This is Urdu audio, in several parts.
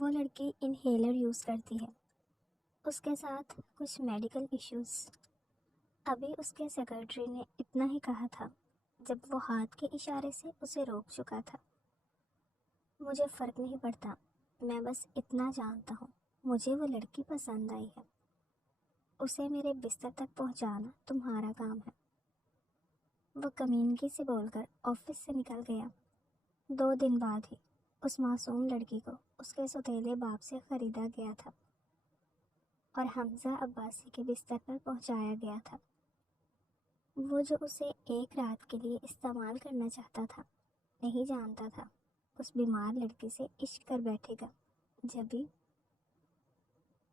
وہ لڑکی انہیلر یوز کرتی ہے، اس کے ساتھ کچھ میڈیکل ایشوز۔ ابھی اس کے سیکرٹری نے اتنا ہی کہا تھا جب وہ ہاتھ کے اشارے سے اسے روک چکا تھا۔ مجھے فرق نہیں پڑتا، میں بس اتنا جانتا ہوں، مجھے وہ لڑکی پسند آئی ہے۔ اسے میرے بستر تک پہنچانا تمہارا کام ہے۔ وہ کمینگی سے بول کر آفس سے نکل گیا۔ 2 دن بعد ہی اس معصوم لڑکی کو اس کے سوتیلے باپ سے خریدا گیا تھا اور حمزہ عباسی کے بستر پر پہنچایا گیا تھا۔ وہ جو اسے ایک رات کے لیے استعمال کرنا چاہتا تھا، نہیں جانتا تھا اس بیمار لڑکی سے عشق کر بیٹھے گا۔ جبھی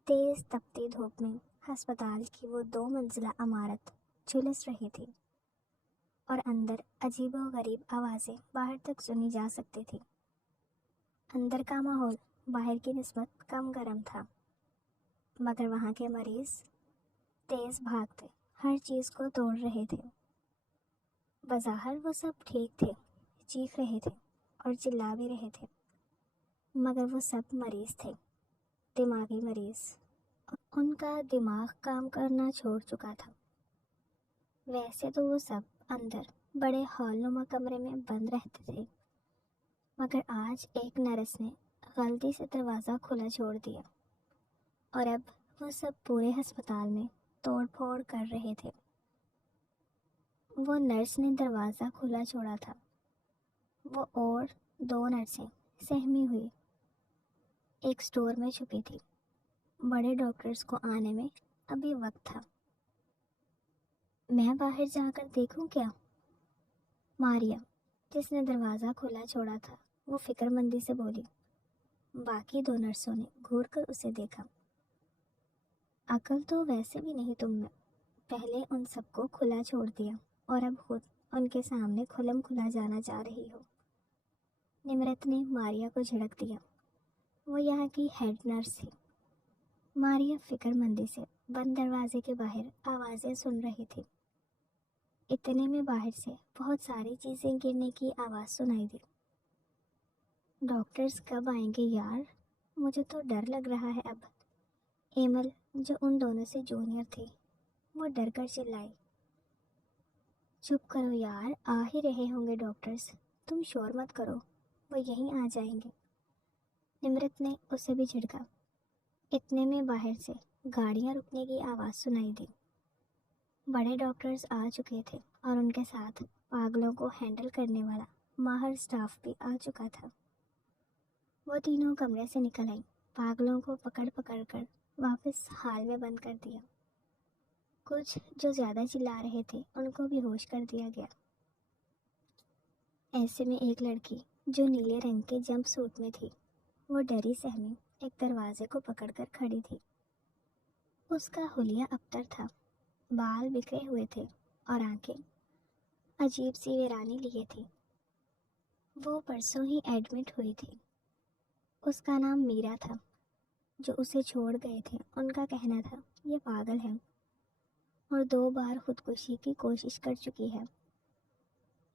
تیز تپتی دھوپ میں ہسپتال کی وہ 2 منزلہ عمارت جھلس رہی تھی اور اندر عجیب و غریب آوازیں باہر تک سنی جا سکتی تھی۔ اندر کا ماحول باہر کی نسبت کم گرم تھا، مگر وہاں کے مریض تیز بھاگتے ہر چیز کو توڑ رہے تھے۔ بظاہر وہ سب ٹھیک تھے، چیخ رہے تھے اور چلا بھی رہے تھے، مگر وہ سب مریض تھے، دماغی مریض۔ ان کا دماغ کام کرنا چھوڑ چکا تھا۔ ویسے تو وہ سب اندر بڑے ہال نما کمرے میں بند رہتے تھے، مگر آج ایک نرس نے غلطی سے دروازہ کھلا چھوڑ دیا اور اب وہ سب پورے ہسپتال میں توڑ پھوڑ کر رہے تھے۔ وہ نرس نے دروازہ کھلا چھوڑا تھا، وہ اور 2 نرسیں سہمی ہوئی ایک سٹور میں چھپی تھی۔ بڑے ڈاکٹرز کو آنے میں ابھی وقت تھا۔ میں باہر جا کر دیکھوں کیا؟ ماریا، جس نے دروازہ کھلا چھوڑا تھا، وہ فکر مندی سے بولی۔ باقی 2 نرسوں نے گھور کر اسے دیکھا۔ عقل تو ویسے بھی نہیں تم میں، پہلے ان سب کو کھلا چھوڑ دیا اور اب خود ان کے سامنے کھلم کھلا جانا چاہ رہی ہو۔ نمرت نے ماریا کو جھڑک دیا۔ وہ یہاں کی ہیڈ نرس تھی۔ ماریا فکر مندی سے بند دروازے کے باہر آوازیں سن رہی تھی۔ اتنے میں باہر سے بہت ساری چیزیں گرنے کی آواز سنائی دی۔ ڈاکٹرز کب آئیں گے یار؟ مجھے تو ڈر لگ رہا ہے اب۔ ایمل، جو ان دونوں سے جونیئر تھی، وہ ڈر کر چلائی۔ چپ کرو یار، آ ہی رہے ہوں گے ڈاکٹرز، تم شور مت کرو، وہ یہیں آ جائیں گے۔ نمرت نے اسے بھی جھڑکا۔ اتنے میں باہر سے گاڑیاں رکنے کی آواز سنائی دی۔ بڑے ڈاکٹرز آ چکے تھے اور ان کے ساتھ پاگلوں کو ہینڈل کرنے والا ماہر سٹاف بھی آ چکا تھا۔ وہ تینوں کمرے سے نکل آئیں، پاگلوں کو پکڑ پکڑ کر واپس ہال میں بند کر دیا۔ کچھ جو زیادہ چلا رہے تھے ان کو بھی ہوش کر دیا گیا۔ ایسے میں ایک لڑکی جو نیلے رنگ کے جمپ سوٹ میں تھی، وہ ڈری سہمی ایک دروازے کو پکڑ کر کھڑی تھی۔ اس کا حلیہ ابتر تھا، بال بکھرے ہوئے تھے اور آنکھیں عجیب سی ویرانی لیے تھی۔ وہ پرسوں ہی ایڈمٹ ہوئی تھی۔ اس کا نام میرا تھا۔ جو اسے چھوڑ گئے تھے ان کا کہنا تھا یہ پاگل ہے اور 2 بار خودکشی کی کوشش کر چکی ہے،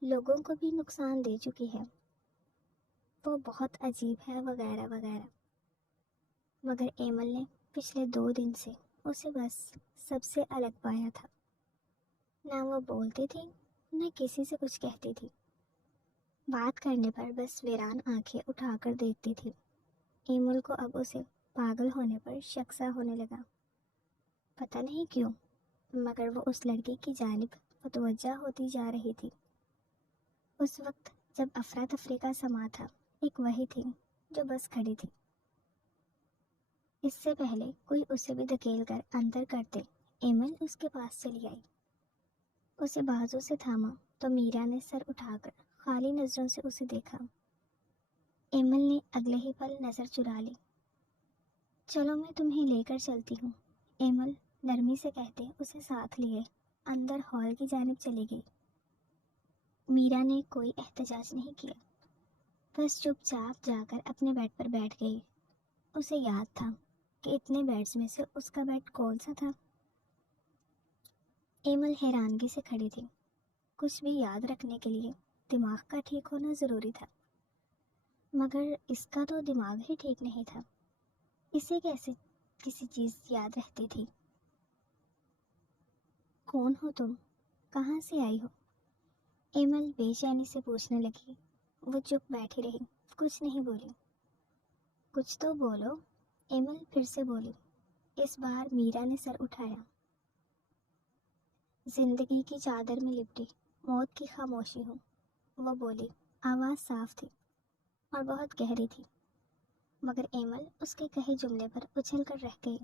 لوگوں کو بھی نقصان دے چکی ہے، وہ بہت عجیب ہے وغیرہ وغیرہ۔ مگر ایمل نے پچھلے 2 دن سے اسے بس سب سے الگ پایا تھا۔ نہ وہ بولتی تھی نہ کسی سے کچھ کہتی تھی، بات کرنے پر بس ویران آنکھیں اٹھا کر دیکھتی تھی۔ ایمل کو اب اسے پاگل ہونے پر شک سا ہونے لگا، پتہ نہیں کیوں، مگر وہ اس لڑکی کی جانب متوجہ ہوتی جا رہی تھی۔ اس وقت جب افراتفری کا سما تھا، ایک وہی تھی جو بس کھڑی تھی۔ اس سے پہلے کوئی اسے بھی دھکیل کر اندر کرتے، ایمل اس کے پاس چلی آئی، اسے بازو سے تھاما تو میرا نے سر اٹھا کر خالی نظروں سے اسے دیکھا۔ ایمل نے اگلے ہی پل نظر چرا لی۔ چلو میں تمہیں لے کر چلتی ہوں، ایمل نرمی سے کہتے اسے ساتھ لیے اندر ہال کی جانب چلی گئی۔ میرا نے کوئی احتجاج نہیں کیا، بس چپ چاپ جا کر اپنے بیڈ پر بیٹھ گئی۔ اسے یاد تھا کہ اتنے بیڈز میں سے اس کا بیڈ کون سا تھا۔ ایمل حیرانگی سے کھڑی تھی۔ کچھ بھی یاد رکھنے کے لیے دماغ کا ٹھیک ہونا ضروری تھا، مگر اس کا تو دماغ ہی ٹھیک نہیں تھا۔ اسے کیسے کسی چیز یاد رہتی تھی؟ کون ہو تم؟ کہاں سے آئی ہو؟ ایمل بے چینی سے پوچھنے لگی۔ وہ چپ بیٹھی رہی، کچھ نہیں بولی۔ کچھ تو بولو، ایمل پھر سے بولی۔ اس بار میرا نے سر اٹھایا۔ زندگی کی چادر میں لپٹی موت کی خاموشی ہوں، وہ بولی۔ آواز صاف تھی اور بہت گہری تھی، مگر ایمل اس کے کہے جملے پر اچھل کر رہ گئی۔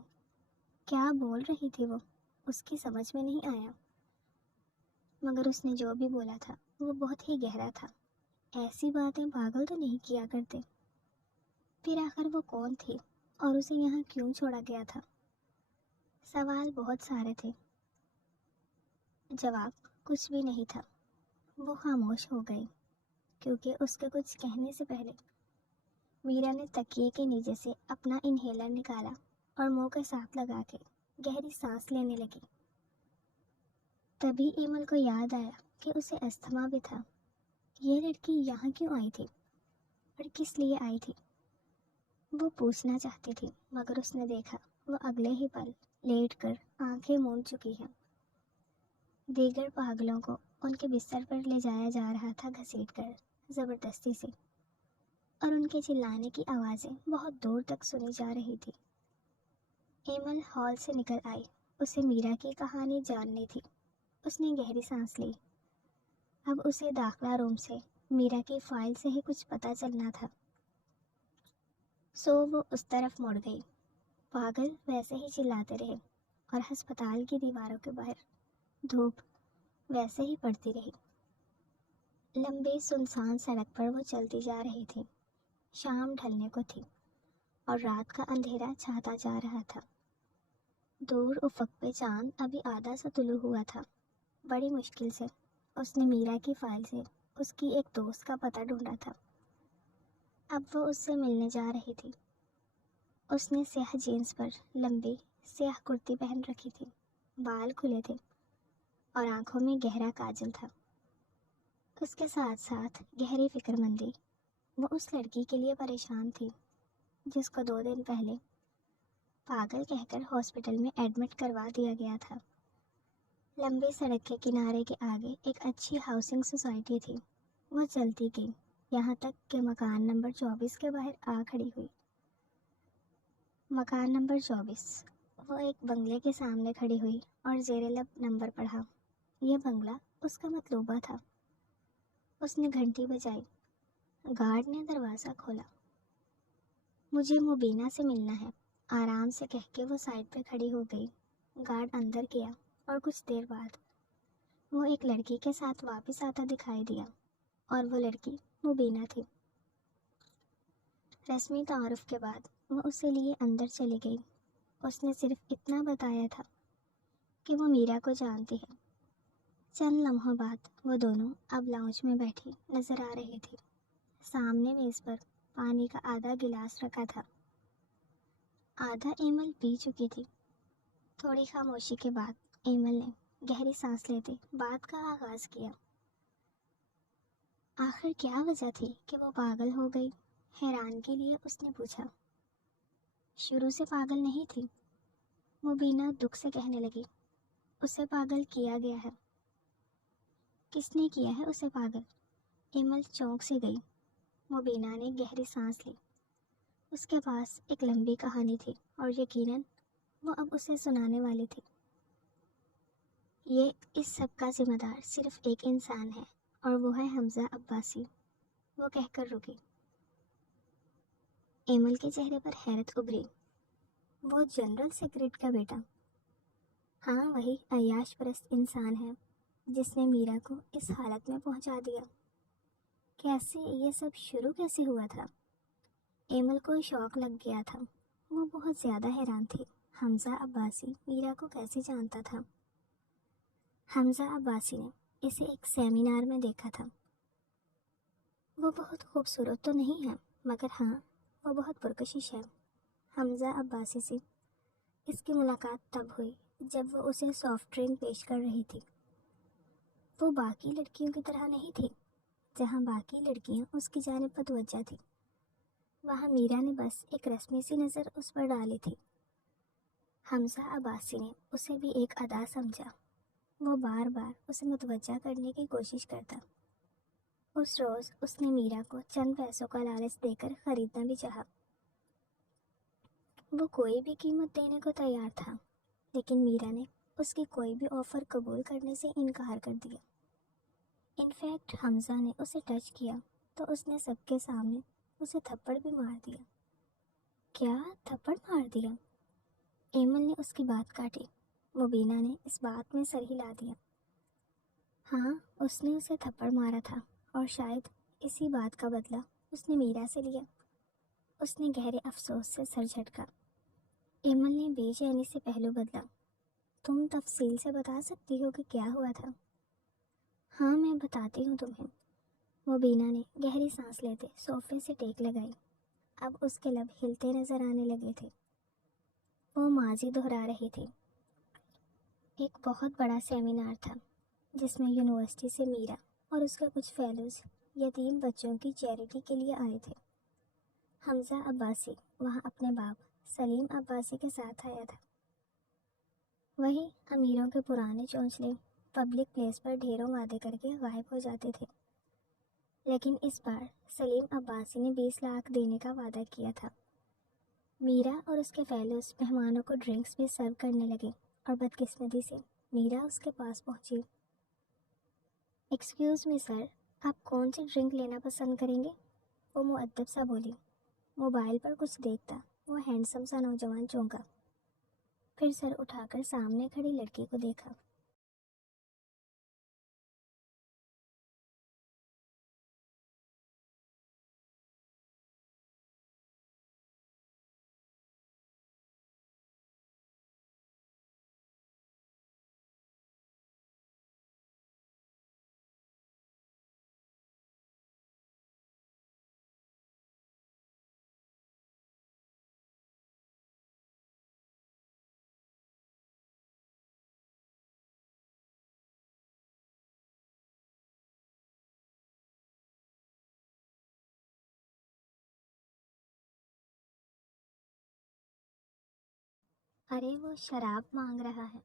کیا بول رہی تھی وہ؟ اس کی سمجھ میں نہیں آیا، مگر اس نے جو بھی بولا تھا وہ بہت ہی گہرا تھا۔ ایسی باتیں پاگل تو نہیں کیا کرتے۔ پھر آخر وہ کون تھی اور اسے یہاں کیوں چھوڑا گیا تھا؟ سوال بہت سارے تھے، جواب کچھ بھی نہیں تھا۔ وہ خاموش ہو گئی کیونکہ اس کے کچھ کہنے سے پہلے میرا نے تکیے کے نیچے سے اپنا انہیلر نکالا اور منہ کے ساتھ لگا کے گہری سانس لینے لگی۔ تبھی ایمل کو یاد آیا کہ اسے استھما بھی تھا۔ یہ لڑکی یہاں کیوں آئی تھی اور کس لیے آئی تھی؟ وہ پوچھنا چاہتی تھی، مگر اس نے دیکھا وہ اگلے ہی پل لیٹ کر آنکھیں موند چکی ہے۔ دیگر پاگلوں کو ان کے بستر پر لے جایا جا رہا تھا گھسیٹ کر زبردستی سے، اور ان کے چلانے کی آوازیں بہت دور تک سنی جا رہی تھی۔ ایمل ہال سے نکل آئی، اسے میرا کی کہانی جاننی تھی۔ اس نے گہری سانس لی۔ اب اسے داخلہ روم سے میرا کی فائل سے ہی کچھ پتہ چلنا تھا، سو وہ اس طرف مڑ گئی۔ پاگل ویسے ہی چلاتے رہے اور ہسپتال کی دیواروں کے باہر دھوپ ویسے ہی پڑتی رہی۔ لمبی سنسان سڑک پر وہ چلتی جا رہی تھی۔ شام ڈھلنے کو تھی اور رات کا اندھیرا چھاتا جا رہا تھا۔ دور افق پہ چاند ابھی آدھا سا طلوع ہوا تھا۔ بڑی مشکل سے اس نے میرا کی فائل سے اس کی ایک دوست کا پتہ ڈھونڈا تھا۔ اب وہ اس سے ملنے جا رہی تھی۔ اس نے سیاہ جینس پر لمبی سیاہ کرتی پہن رکھی تھی، بال کھلے تھے اور آنکھوں میں گہرا کاجل تھا۔ اس کے ساتھ ساتھ گہری فکر مندی۔ وہ اس لڑکی کے لیے پریشان تھی جس کو 2 دن پہلے پاگل کہہ کر ہاسپٹل میں ایڈمٹ کروا دیا گیا تھا۔ لمبی سڑک کے کنارے کے آگے ایک اچھی ہاؤسنگ سوسائٹی تھی۔ وہ چلتی گئی یہاں تک کہ مکان نمبر 24 کے باہر آ کھڑی ہوئی۔ مکان نمبر 24۔ وہ ایک بنگلے کے سامنے کھڑی ہوئی اور زیر لب نمبر پڑھا۔ یہ بنگلہ اس کا مطلوبہ تھا۔ اس نے گھنٹی بجائی۔ گارڈ نے دروازہ کھولا۔ مجھے مبینہ سے ملنا ہے، آرام سے کہہ کے وہ سائڈ پہ کھڑی ہو گئی۔ گارڈ اندر گیا اور کچھ دیر بعد وہ ایک لڑکی کے ساتھ واپس آتا دکھائی دیا، اور وہ لڑکی مبینہ تھی۔ رسمی تعارف کے بعد وہ اسے لیے اندر چلی گئی۔ اس نے صرف اتنا بتایا تھا کہ وہ میرا کو جانتی ہے۔ چند لمحوں بعد وہ دونوں اب لاؤنج میں بیٹھی نظر آ رہی تھی۔ سامنے میز پر پانی کا آدھا گلاس رکھا تھا، آدھا ایمل پی چکی تھی۔ تھوڑی خاموشی کے بعد ایمل نے گہری سانس لیتے بات کا آغاز کیا۔ آخر کیا وجہ تھی کہ وہ پاگل ہو گئی؟ حیران کے لیے اس نے پوچھا۔ شروع سے پاگل نہیں تھی، مبینہ دکھ سے کہنے لگی۔ اسے پاگل کیا گیا ہے۔ کس نے کیا ہے اسے پاگل؟ ایمل چونک سے گئی۔ مبینہ نے گہری سانس لی۔ اس کے پاس ایک لمبی کہانی تھی اور یقیناً وہ اب اسے سنانے والی تھی۔ یہ اس سب کا ذمہ دار صرف ایک انسان ہے اور وہ ہے حمزہ عباسی، وہ کہہ کر رکی۔ ایمل کے چہرے پر حیرت ابھری۔ وہ جنرل سیکرٹری کا بیٹا؟ ہاں، وہی عیاش پرست انسان ہے جس نے میرا کو اس حالت میں پہنچا دیا۔ کیسے یہ سب شروع کیسے ہوا تھا؟ ایمل کو شوق لگ گیا تھا۔ وہ بہت زیادہ حیران تھی۔ حمزہ عباسی میرا کو کیسے جانتا تھا؟ حمزہ عباسی نے اسے ایک سیمینار میں دیکھا تھا۔ وہ بہت خوبصورت تو نہیں ہے، مگر ہاں وہ بہت پرکشش ہے۔ حمزہ عباسی سے اس کی ملاقات تب ہوئی جب وہ اسے سافٹ ڈرنک پیش کر رہی تھی۔ وہ باقی لڑکیوں کی طرح نہیں تھی، جہاں باقی لڑکیاں اس کی جانب متوجہ تھیں۔ وہاں میرا نے بس ایک رسمی سی نظر اس پر ڈالی تھی۔ حمزہ عباسی نے اسے بھی ایک ادا سمجھا۔ وہ بار بار اسے متوجہ کرنے کی کوشش کرتا۔ اس روز اس نے میرا کو چند پیسوں کا لالچ دے کر خریدنا بھی چاہا۔ وہ کوئی بھی قیمت دینے کو تیار تھا، لیکن میرا نے اس کی کوئی بھی آفر قبول کرنے سے انکار کر دیا۔ انفیکٹ حمزہ نے اسے ٹچ کیا تو اس نے سب کے سامنے اسے تھپڑ بھی مار دیا۔ کیا تھپڑ مار دیا؟ ایمل نے اس کی بات کاٹی۔ مبینہ نے اس بات میں سر ہلا دیا۔ ہاں، اس نے اسے تھپڑ مارا تھا، اور شاید اسی بات کا بدلہ اس نے میرا سے لیا۔ اس نے گہرے افسوس سے سر جھٹکا۔ ایمل نے بے چینی سے پہلو بدلا۔ تم تفصیل سے بتا سکتی ہو کہ کیا ہوا تھا؟ ہاں، میں بتاتی ہوں تمہیں۔ مبینہ نے گہری سانس لیتے صوفے سے ٹیک لگائی۔ اب اس کے لب ہلتے نظر آنے لگے تھے۔ وہ ماضی دہرا رہی تھی۔ ایک بہت بڑا سیمینار تھا جس میں یونیورسٹی سے میرا اور اس کے کچھ فیلوز یتیم بچوں کی چیریٹی کے لیے آئے تھے۔ حمزہ عباسی وہاں اپنے باپ سلیم عباسی کے ساتھ آیا تھا۔ وہی امیروں کے پرانے چونچلے پبلک پلیس پر ڈھیروں وعدے کر کے غائب ہو جاتے تھے، لیکن اس بار سلیم عباسی نے 20 لاکھ دینے کا وعدہ کیا تھا۔ میرا اور اس کے فیلوز مہمانوں کو ڈرنکس بھی سرو کرنے لگے، اور بدقسمتی سے میرا اس کے پاس پہنچی۔ ایکسکیوز می سر، آپ کون سی ڈرنک لینا پسند کریں گے؟ وہ مؤدب سا بولی۔ موبائل پر کچھ دیکھتا وہ ہینڈسم سا نوجوان چونکا، پھر سر اٹھا کر سامنے کھڑی لڑکی کو دیکھا۔ ارے وہ شراب مانگ رہا ہے،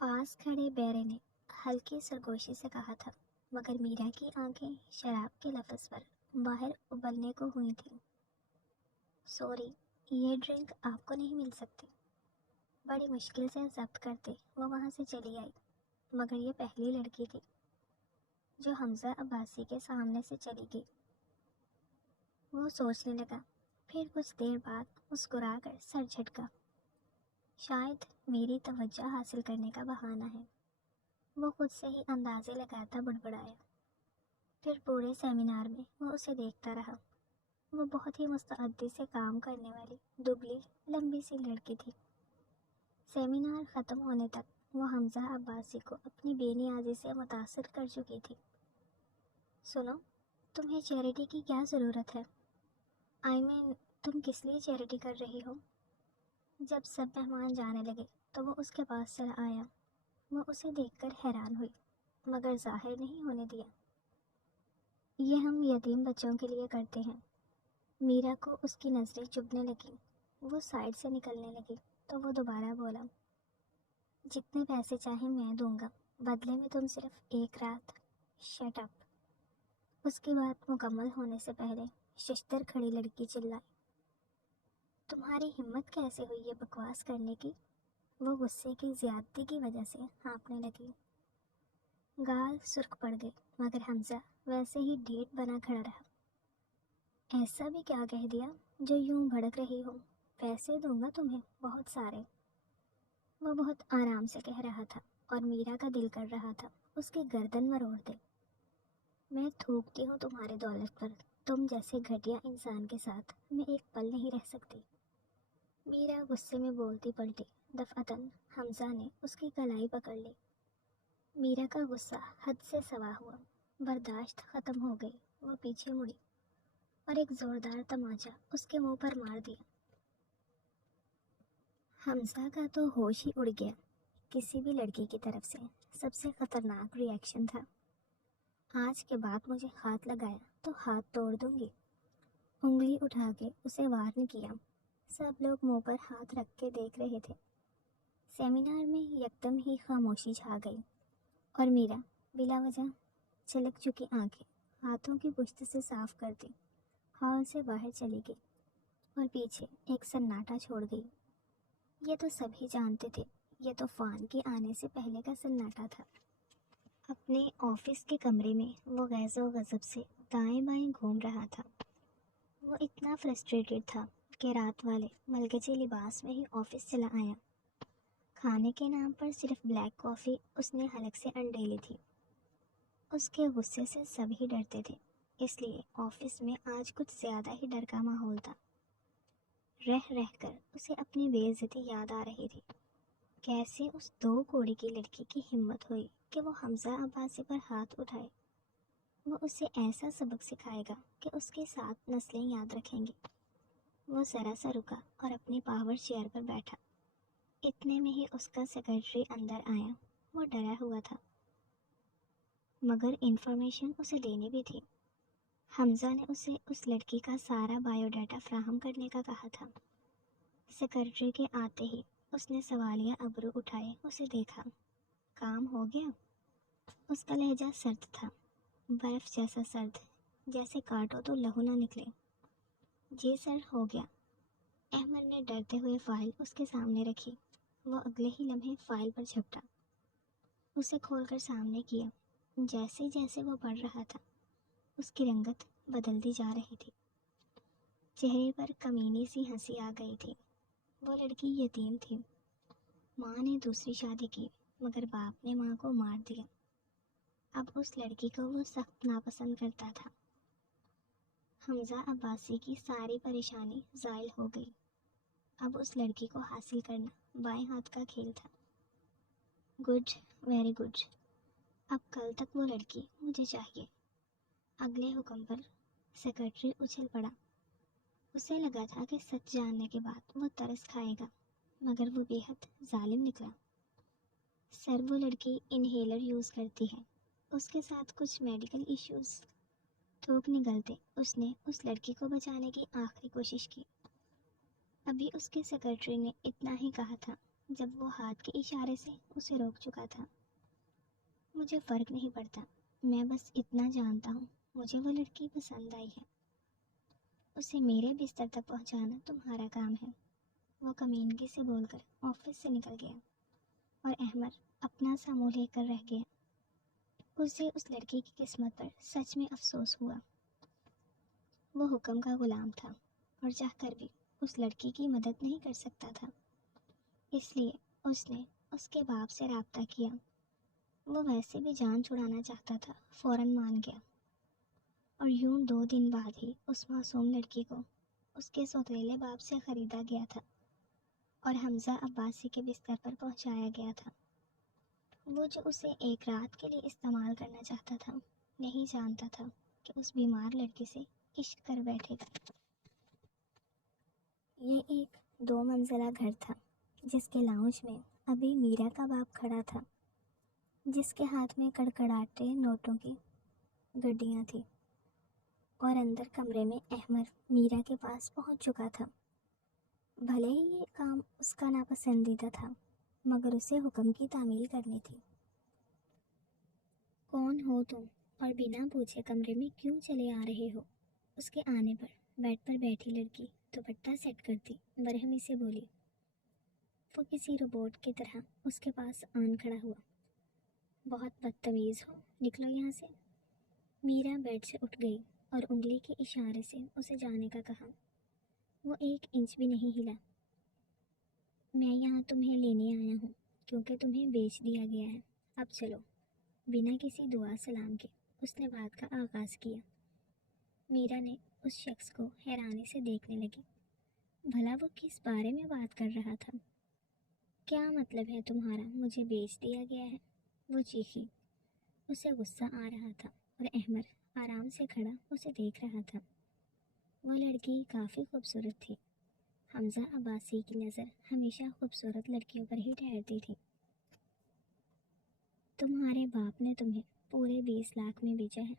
پاس کھڑے بیرے نے ہلکی سرگوشی سے کہا تھا، مگر میرا کی آنکھیں شراب کے لفظ پر باہر ابلنے کو ہوئی تھیں۔ سوری، یہ ڈرنک آپ کو نہیں مل سکتی۔ بڑی مشکل سے ضبط کرتے وہ وہاں سے چلی آئی، مگر یہ پہلی لڑکی تھی جو حمزہ عباسی کے سامنے سے چلی گئی۔ وہ سوچنے لگا، پھر کچھ دیر بعد مسکرا کر سر جھٹکا۔ شاید میری توجہ حاصل کرنے کا بہانہ ہے، وہ خود سے ہی اندازے لگاتا بڑبڑایا۔ پھر پورے سیمینار میں وہ اسے دیکھتا رہا۔ وہ بہت ہی مستعدی سے کام کرنے والی دبلی لمبی سی لڑکی تھی۔ سیمینار ختم ہونے تک وہ حمزہ عباسی کو اپنی بے نیازی سے متاثر کر چکی تھی۔ سنو، تمہیں چیریٹی کی کیا ضرورت ہے؟ تم کس لیے چیریٹی کر رہی ہو؟ جب سب مہمان جانے لگے تو وہ اس کے پاس چلا آیا۔ وہ اسے دیکھ کر حیران ہوئی، مگر ظاہر نہیں ہونے دیا۔ یہ ہم یتیم بچوں کے لیے کرتے ہیں۔ میرا کو اس کی نظریں چبھنے لگیں۔ وہ سائڈ سے نکلنے لگی تو وہ دوبارہ بولا، جتنے پیسے چاہیں میں دوں گا، بدلے میں تم صرف ایک رات۔ Shut up. اس کی بات مکمل ہونے سے پہلے ششتر کھڑی لڑکی چلائی، تمہاری ہمت کیسے ہوئی یہ بکواس کرنے کی؟ وہ غصے کی زیادتی کی وجہ سے ہانپنے لگی۔ گال سرخ پڑ گئے، مگر حمزہ ویسے ہی ڈھیٹ بنا کھڑا رہا۔ ایسا بھی کیا کہہ دیا جو یوں بھڑک رہی ہو؟ پیسے دوں گا تمہیں، بہت سارے۔ وہ بہت آرام سے کہہ رہا تھا، اور میرا کا دل کر رہا تھا اس کی گردن مروڑ دے۔ میں تھوکتی ہوں تمہارے دولت پر، تم جیسے گھٹیا انسان کے ساتھ میں ایک پل نہیں رہ سکتی۔ میرا غصے میں بولتی پلٹی۔ دفعتاً حمزہ نے اس کی کلائی پکڑ لی۔ میرا کا غصہ حد سے سوا ہوا، برداشت ختم ہو گئی۔ وہ پیچھے مڑی اور ایک زوردار تماچا اس کے منہ پر مار دیا۔ حمزہ کا تو ہوش ہی اڑ گیا۔ کسی بھی لڑکی کی طرف سے سب سے خطرناک ری ایکشن تھا۔ آج کے بعد مجھے ہاتھ لگایا تو ہاتھ توڑ دوں گی۔ انگلی اٹھا کے اسے وارن کیا۔ سب لوگ منہ پر ہاتھ رکھ کے دیکھ رہے تھے۔ سیمینار میں یکدم ہی خاموشی چھا گئی اور میرا بلا وجہ چھلک چکی آنکھیں ہاتھوں کی پشت سے صاف کر دی ہال سے باہر چلی گئی اور پیچھے ایک سناٹا چھوڑ گئی۔ یہ تو سبھی جانتے تھے، یہ تو فان کے آنے سے پہلے کا سناٹا تھا۔ اپنے آفس کے کمرے میں وہ غیظ و غضب سے دائیں بائیں گھوم رہا تھا۔ وہ اتنا فرسٹریٹڈ تھا کہ رات والے ملگجے لباس میں ہی آفس چلا آیا۔ کھانے کے نام پر صرف بلیک کافی اس نے حلق سے انڈیلی تھی۔ اس کے غصے سے سبھی ڈرتے تھے، اس لیے آفس میں آج کچھ زیادہ ہی ڈر کا ماحول تھا۔ رہ رہ کر اسے اپنی بے عزتی یاد آ رہی تھی۔ کیسے اس 2 کوڑی کی لڑکی کی ہمت ہوئی کہ وہ حمزہ عباسی پر ہاتھ اٹھائے۔ وہ اسے ایسا سبق سکھائے گا کہ اس کے ساتھ نسلیں یاد رکھیں گی۔ وہ ذرا سا رکا اور اپنی پاور چیئر پر بیٹھا۔ اتنے میں ہی اس کا سیکرٹری اندر آیا۔ وہ ڈرا ہوا تھا، مگر انفارمیشن اسے دینی بھی تھی۔ حمزہ نے اسے اس لڑکی کا سارا بایو ڈیٹا فراہم کرنے کا کہا تھا۔ سیکرٹری کے آتے ہی اس نے سوالیہ ابرو اٹھائے اسے دیکھا۔ کام ہو گیا؟ اس کا لہجہ سرد تھا، برف جیسا سرد، جیسے کاٹو تو لہو نہ نکلے۔ جی سر، ہو گیا۔ احمد نے ڈرتے ہوئے فائل اس کے سامنے رکھی۔ وہ اگلے ہی لمحے فائل پر جھپٹا، اسے کھول کر سامنے کیا۔ جیسے جیسے وہ پڑھ رہا تھا اس کی رنگت بدلتی جا رہی تھی، چہرے پر کمینی سی ہنسی آ گئی تھی۔ وہ لڑکی یتیم تھی، ماں نے دوسری شادی کی مگر باپ نے ماں کو مار دیا۔ اب اس لڑکی کو وہ سخت ناپسند کرتا تھا۔ حمزہ عباسی کی ساری پریشانی زائل ہو گئی۔ اب اس لڑکی کو حاصل کرنا بائیں ہاتھ کا کھیل تھا۔ Good, very good. اب کل تک وہ لڑکی مجھے چاہیے۔ اگلے حکم پر سیکرٹری اچھل پڑا۔ اسے لگا تھا کہ سچ جاننے کے بعد وہ ترس کھائے گا، مگر وہ بے حد ظالم نکلا۔ سر، وہ لڑکی انہیلر یوز کرتی ہے، اس کے ساتھ کچھ میڈیکل ایشوز۔ تھوک نگلتے اس نے اس لڑکی کو بچانے کی آخری کوشش کی۔ ابھی اس کے سیکرٹری نے اتنا ہی کہا تھا جب وہ ہاتھ کے اشارے سے اسے روک چکا تھا۔ مجھے فرق نہیں پڑتا، میں بس اتنا جانتا ہوں مجھے وہ لڑکی پسند آئی ہے۔ اسے میرے بستر تک پہنچانا تمہارا کام ہے۔ وہ کمینگی سے بول کر آفس سے نکل گیا اور احمد اپنا سا منہ لے کر رہ گیا۔ اسے اس لڑکی کی قسمت پر سچ میں افسوس ہوا۔ وہ حکم کا غلام تھا اور چاہ کر بھی اس لڑکی کی مدد نہیں کر سکتا تھا، اس لیے اس نے اس کے باپ سے رابطہ کیا۔ وہ ویسے بھی جان چھڑانا چاہتا تھا، فوراً مان گیا، اور یوں 2 دن بعد ہی اس معصوم لڑکی کو اس کے سوتیلے باپ سے خریدا گیا تھا اور حمزہ عباسی کے بستر پر پہنچایا گیا تھا۔ وہ جو اسے ایک رات کے لیے استعمال کرنا چاہتا تھا، نہیں جانتا تھا کہ اس بیمار لڑکی سے عشق کر بیٹھے گا۔ یہ ایک 2 منزلہ گھر تھا جس کے لاؤنج میں ابھی میرا کا باپ کھڑا تھا، جس کے ہاتھ میں کڑکڑاتے نوٹوں کی گڈیاں تھیں، اور اندر کمرے میں احمد میرا کے پاس پہنچ چکا تھا۔ بھلے ہی یہ کام اس کا ناپسندیدہ تھا، مگر اسے حکم کی تعمیل کرنی تھی۔ کون ہو تم اور بنا پوچھے کمرے میں کیوں چلے آ رہے ہو؟ اس کے آنے پر بیڈ پر بیٹھی لڑکی دوپٹہ سیٹ کرتی برہمی سے بولی۔ وہ کسی روبوٹ کی طرح اس کے پاس آن کھڑا ہوا۔ بہت بدتمیز ہو، نکلو یہاں سے۔ میرا بیڈ سے اٹھ گئی اور انگلی کے اشارے سے اسے جانے کا کہا۔ وہ 1 انچ بھی نہیں ہلا۔ میں یہاں تمہیں لینے آیا ہوں کیونکہ تمہیں بیچ دیا گیا ہے، اب چلو۔ بنا کسی دعا سلام کے اس نے بات کا آغاز کیا۔ میرا نے اس شخص کو حیرانی سے دیکھنے لگی۔ بھلا وہ کس بارے میں بات کر رہا تھا؟ کیا مطلب ہے تمہارا مجھے بیچ دیا گیا ہے؟ وہ چیخی۔ اسے غصہ آ رہا تھا اور احمد آرام سے کھڑا اسے دیکھ رہا تھا۔ وہ لڑکی کافی خوبصورت تھی۔ حمزہ عباسی کی نظر ہمیشہ خوبصورت لڑکیوں پر ہی ٹھہرتی تھی۔ تمہارے باپ نے تمہیں پورے 20 لاکھ میں بیچا ہے،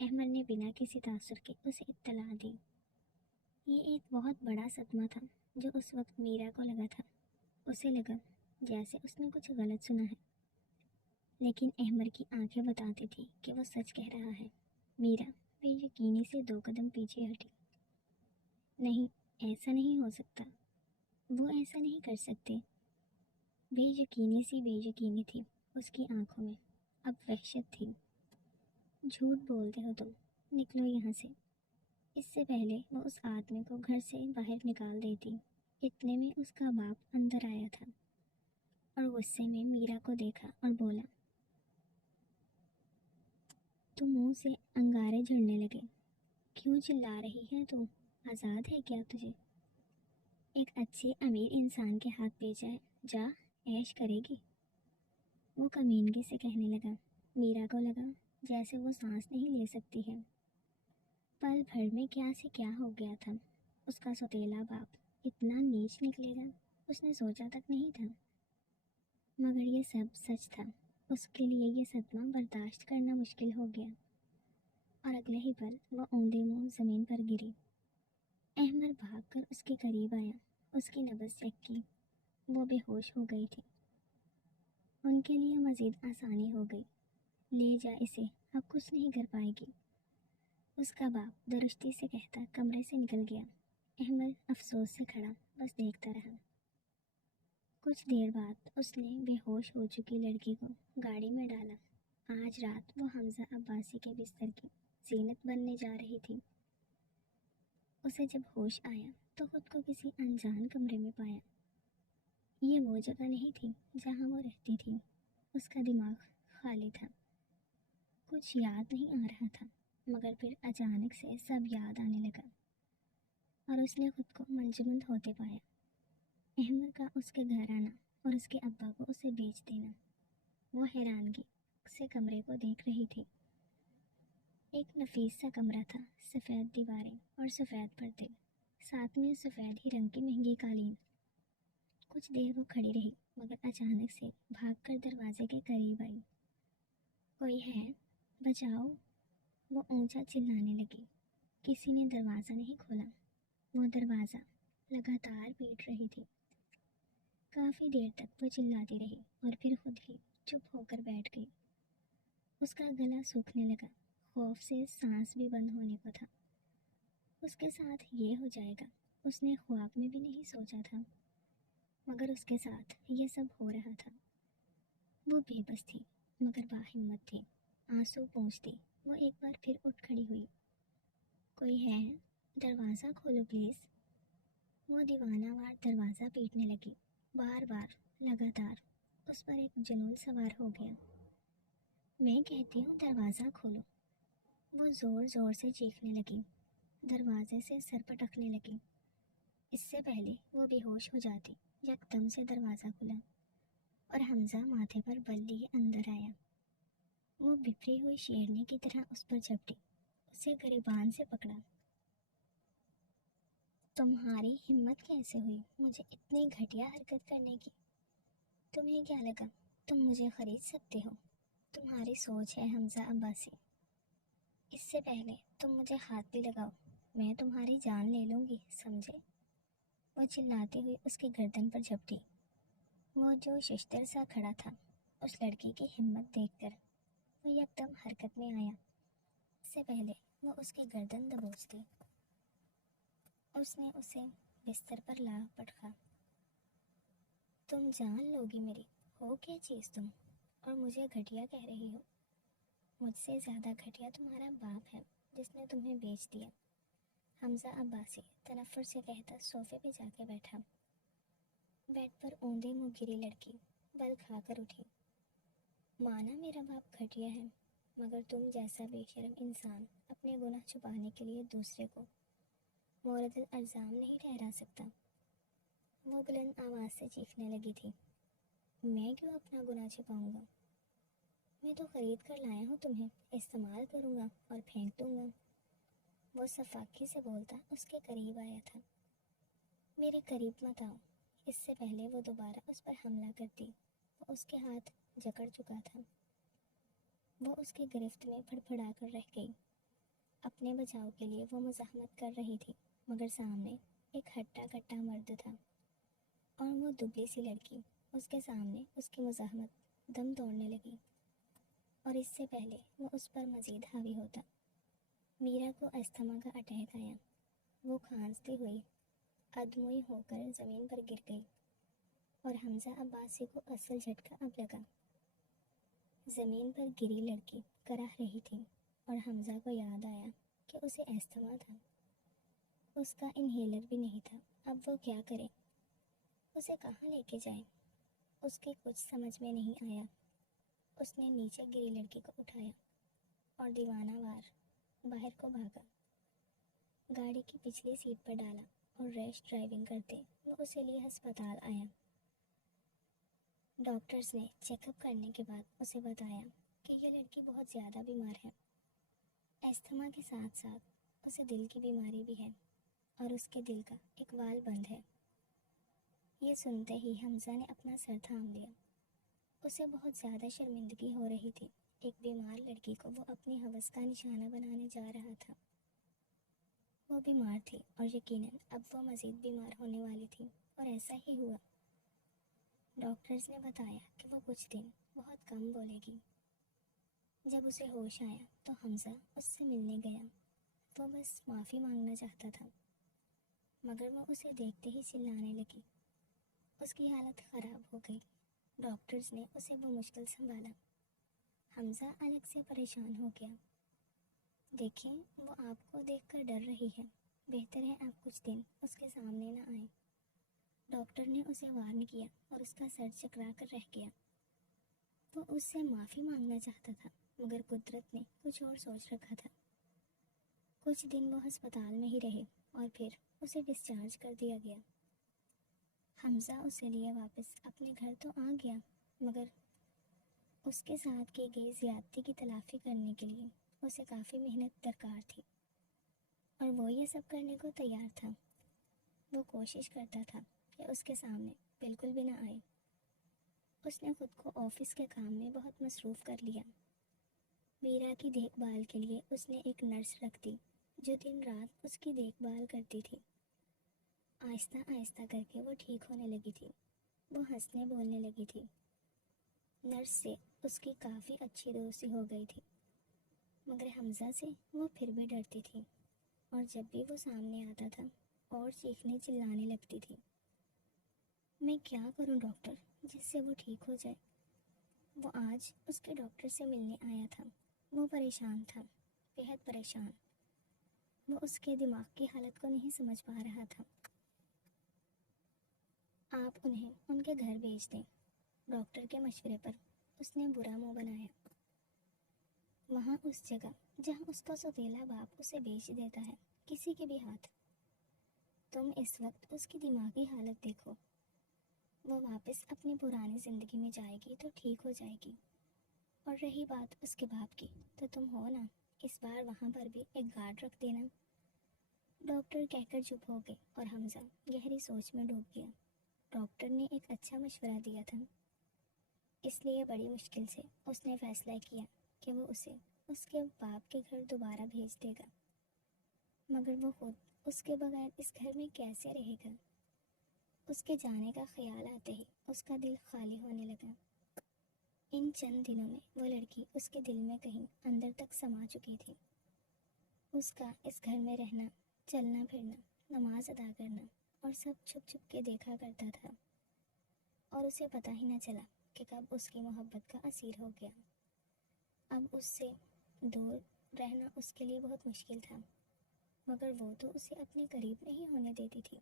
احمد نے بنا کسی تاثر کے اسے اطلاع دی۔ یہ ایک بہت بڑا صدمہ تھا جو اس وقت میرا کو لگا تھا۔ اسے لگا جیسے اس نے کچھ غلط سنا ہے، لیکن احمر کی آنکھیں بتاتی تھی کہ وہ سچ کہہ رہا ہے۔ میرا بے یقینی سے 2 قدم پیچھے ہٹی۔ نہیں، ایسا نہیں ہو سکتا، وہ ایسا نہیں کر سکتے۔ بے یقینی سی بے یقینی تھی اس کی آنکھوں میں، اب وحشت تھی۔ جھوٹ بولتے ہو تم، نکلو یہاں سے۔ اس سے پہلے وہ اس آدمی کو گھر سے باہر نکال دیتی، اتنے میں اس کا باپ اندر آیا تھا اور غصے میں میرا کو دیکھا اور بولا، تو منہ سے انگارے جھڑنے لگے۔ کیوں چلا رہی ہے تو؟ آزاد ہے کیا تجھے؟ ایک اچھے امیر انسان کے ہاتھ بھیجا ہے، جا عیش کرے گی، وہ کمینگی سے کہنے لگا۔ میرا کو لگا جیسے وہ سانس نہیں لے سکتی ہے۔ پل بھر میں کیا سے کیا ہو گیا تھا۔ اس کا سوتیلا باپ اتنا نیچ نکلے گا اس نے سوچا تک نہیں تھا، مگر یہ سب سچ تھا۔ اس کے لیے یہ صدمہ برداشت کرنا مشکل ہو گیا، اور اگلے ہی پل وہ اوندے منہ زمین پر گری۔ احمر بھاگ کر اس کے قریب آیا، اس کی نبض چیک کی، وہ بے ہوش ہو گئی تھی۔ ان کے لیے مزید آسانی ہو گئی۔ لے جا اسے، اب کچھ نہیں کر پائے گی، اس کا باپ درستی سے کہتا کمرے سے نکل گیا۔ احمد افسوس سے کھڑا بس دیکھتا رہا۔ کچھ دیر بعد اس نے بے ہوش ہو چکی لڑکی کو گاڑی میں ڈالا۔ آج رات وہ حمزہ عباسی کے بستر کی زینت بننے جا رہی تھی۔ اسے جب ہوش آیا تو خود کو کسی انجان کمرے میں پایا۔ یہ وہ جگہ نہیں تھی جہاں وہ رہتی تھی۔ اس کا دماغ خالی تھا، کچھ یاد نہیں آ رہا تھا، مگر پھر اچانک سے سب یاد آنے لگا اور اس نے خود کو منجمد ہوتے پایا۔ احمد کا اس کے گھر آنا اور اس کے ابا کو اسے بیچ دینا۔ وہ حیرانگی سے کمرے کو دیکھ رہی تھی۔ ایک نفیس سا کمرہ تھا، سفید دیواریں اور سفید پردے، ساتھ میں سفید ہی رنگ کی مہنگی قالین۔ کچھ دیر وہ کھڑی رہی، مگر اچانک سے بھاگ کر دروازے کے قریب آئی۔ کوئی ہے؟ بچاؤ! وہ اونچا چلانے لگی۔ کسی نے دروازہ نہیں کھولا۔ وہ دروازہ لگاتار پیٹ رہی تھی۔ کافی دیر تک وہ چلاتی رہی اور پھر خود ہی چپ ہو کر بیٹھ گئی۔ اس کا گلا سوکھنے لگا، خوف سے سانس بھی بند ہونے کو تھا۔ اس کے ساتھ یہ ہو جائے گا اس نے خواب میں بھی نہیں سوچا تھا، مگر اس کے ساتھ یہ سب ہو رہا تھا۔ وہ بے بس تھی مگر باہمت تھی۔ آنسو پونچھتی وہ ایک بار پھر اٹھ کھڑی ہوئی۔ کوئی ہے؟ دروازہ کھولو پلیز۔ وہ دیوانہ وار دروازہ پیٹنے لگی، بار بار، لگاتار۔ اس پر ایک جنون سوار ہو گیا۔ میں کہتی ہوں دروازہ کھولو۔ وہ زور زور سے چیخنے لگی، دروازے سے سر پٹکنے لگی۔ اس سے پہلے وہ بے ہوش ہو جاتی، یکدم سے دروازہ کھلا اور حمزہ ماتھے پر بل لیے اندر آیا۔ وہ بپھری ہوئی شیرنی کی طرح اس پر جھپٹی، اسے گریبان سے پکڑا۔ تمہاری ہمت کیسے ہوئی مجھے اتنی گھٹیا حرکت کرنے کی؟ تمہیں کیا لگا تم مجھے خرید سکتے ہو؟ تمہاری سوچ ہے حمزہ عباسی۔ اس سے پہلے تم مجھے ہاتھ بھی لگاؤ، میں تمہاری جان لے لوں گی، سمجھے؟ وہ چلاتی ہوئی اس کی گردن پر جھپٹی۔ وہ جو ششتر سا کھڑا تھا، اس لڑکی کی ہمت دیکھ کر وہ یکدم حرکت میں آیا۔ اس سے پہلے وہ اس کی گردن دبوچ دی، اس نے اسے بستر پر لا پٹکا۔ تم جان لوگی میری، ہو کیا چیز تم، اور مجھے گھٹیا کہہ رہی ہو؟ مجھ سے زیادہ گھٹیا تمہارا باپ ہے جس نے تمہیں بیچ دیا۔ حمزہ عباسی تنفر سے کہتا صوفے پہ جا کے بیٹھا۔ بیڈ پر اوندے منہ گری لڑکی بل کھا کر اٹھی۔ مانا میرا باپ گھٹیا ہے، مگر تم جیسا بے شرم انسان اپنے گناہ چھپانے کے لیے دوسرے کو مورد الزام نہیں ٹھہرا سکتا۔ وہ بلند آواز سے چیخنے لگی تھی، میں کیوں اپنا گناہ چھپاؤں گا؟ میں تو خرید کر لایا ہوں تمہیں، استعمال کروں گا اور پھینک دوں گا۔ وہ صفاقی سے بولتا اس کے قریب آیا تھا۔ میرے قریب مت آؤ۔ اس سے پہلے وہ دوبارہ اس پر حملہ کرتی، وہ اس کے ہاتھ جکڑ چکا تھا۔ وہ اس کی گرفت میں پھڑپھڑا کر رہ گئی۔ اپنے بچاؤ کے لیے وہ مزاحمت کر رہی تھی، مگر سامنے ایک ہٹا کٹا مرد تھا اور وہ دبلی سی لڑکی اس کے سامنے اس کی مزاحمت دم توڑنے لگی، اور اس سے پہلے وہ اس پر مزید حاوی ہوتا۔ میرا کو استھما کا اٹیک آیا۔ وہ کھانستی ہوئی ادموئی ہو کر زمین پر گر گئی اور حمزہ عباسی کو اصل جھٹکا اب لگا۔ زمین پر گری لڑکی کراہ رہی تھی اور حمزہ کو یاد آیا کہ اسے استھما تھا۔ اس کا انہیلر بھی نہیں تھا۔ اب وہ کیا کرے؟ اسے کہاں لے کے جائے؟ اس کے کچھ سمجھ میں نہیں آیا۔ اس نے نیچے گری لڑکی کو اٹھایا اور دیوانہ وار باہر کو بھاگا۔ گاڑی کی پچھلی سیٹ پر ڈالا اور ریش ڈرائیونگ کرتے وہ اسے لیے ہسپتال آیا۔ ڈاکٹرز نے چیک اپ کرنے کے بعد اسے بتایا کہ یہ لڑکی بہت زیادہ بیمار ہے۔ استھما کے ساتھ ساتھ اسے دل کی بیماری بھی ہے اور اس کے دل کا ایک وال بند ہے۔ یہ سنتے ہی حمزہ نے اپنا سر تھام لیا۔ اسے بہت زیادہ شرمندگی ہو رہی تھی۔ ایک بیمار لڑکی کو وہ اپنی ہوس کا نشانہ بنانے جا رہا تھا۔ وہ بیمار تھی اور یقیناً اب وہ مزید بیمار ہونے والی تھی، اور ایسا ہی ہوا۔ ڈاکٹرز نے بتایا کہ وہ کچھ دن بہت کم بولے گی۔ جب اسے ہوش آیا تو حمزہ اس سے ملنے گیا۔ وہ بس معافی مانگنا چاہتا تھا، مگر وہ اسے دیکھتے ہی چلانے لگی۔ اس کی حالت خراب ہو گئی۔ ڈاکٹرز نے اسے بمشکل سنبھالا۔ حمزہ الگ سے پریشان ہو گیا۔ دیکھیں، وہ آپ کو دیکھ کر ڈر رہی ہے، بہتر ہے آپ کچھ دن اس کے سامنے نہ آئیں۔ ڈاکٹر نے اسے وارن کیا اور اس کا سر چکرا کر رہ گیا۔ وہ اس سے معافی مانگنا چاہتا تھا، مگر قدرت نے کچھ اور سوچ رکھا تھا۔ کچھ دن وہ ہسپتال میں ہی رہے اور پھر اسے ڈسچارج کر دیا گیا۔ حمزہ اسے لیے واپس اپنے گھر تو آ گیا، مگر اس کے ساتھ کی گئی زیادتی کی تلافی کرنے کے لیے اسے کافی محنت درکار تھی، اور وہ یہ سب کرنے کو تیار تھا۔ وہ کوشش کرتا تھا کہ اس کے سامنے بالکل بھی نہ آئے۔ اس نے خود کو آفس کے کام میں بہت مصروف کر لیا۔ میرا کی دیکھ بھال کے لیے اس نے ایک نرس رکھ دی جو دن رات اس کی دیکھ بھال کرتی تھی۔ آہستہ آہستہ کر کے وہ ٹھیک ہونے لگی تھی۔ وہ ہنسنے بولنے لگی تھی۔ نرس سے اس کی کافی اچھی دوستی ہو گئی تھی، مگر حمزہ سے وہ پھر بھی ڈرتی تھی، اور جب بھی وہ سامنے آتا تھا اور چیخنے چلانے لگتی تھی۔ میں کیا کروں ڈاکٹر جس سے وہ ٹھیک ہو جائے؟ وہ آج اس کے ڈاکٹر سے ملنے آیا تھا۔ وہ پریشان تھا، بہت پریشان۔ وہ اس کے دماغ کی حالت کو نہیں سمجھ پا رہا تھا۔ آپ انہیں ان کے گھر بھیج دیں۔ ڈاکٹر کے مشورے پر اس نے برا منہ بنایا۔ وہاں اس جگہ جہاں اس کا سوتیلا باپ اسے بیچ دیتا ہے، کسی کے بھی ہاتھ۔ تم اس وقت اس کی دماغی حالت دیکھو۔ وہ واپس اپنی پرانی زندگی میں جائے گی تو ٹھیک ہو جائے گی، اور رہی بات اس کے باپ کی تو تم ہو نا، اس بار وہاں پر بھی ایک گارڈ رکھ دینا۔ ڈاکٹر کہہ کر چپ ہو گئے اور حمزہ گہری سوچ میں ڈوب گیا۔ ڈاکٹر نے ایک اچھا مشورہ دیا تھا، اس لیے بڑی مشکل سے اس نے فیصلہ کیا کہ وہ اسے اس کے باپ کے گھر دوبارہ بھیج دے گا، مگر وہ خود اس کے بغیر اس گھر میں کیسے رہے گا؟ اس کے جانے کا خیال آتے ہی اس کا دل خالی ہونے لگا۔ ان چند دنوں میں وہ لڑکی اس کے دل میں کہیں اندر تک سما چکی تھی۔ اس کا اس گھر میں رہنا، چلنا پھرنا، نماز ادا کرنا، اور سب چھپ چھپ کے دیکھا کرتا تھا، اور اسے پتہ ہی نہ چلا کہ کب اس کی محبت کا اسیر ہو گیا۔ اب اس سے دور رہنا اس کے لیے بہت مشکل تھا، مگر وہ تو اسے اپنے قریب نہیں ہونے دیتی تھی۔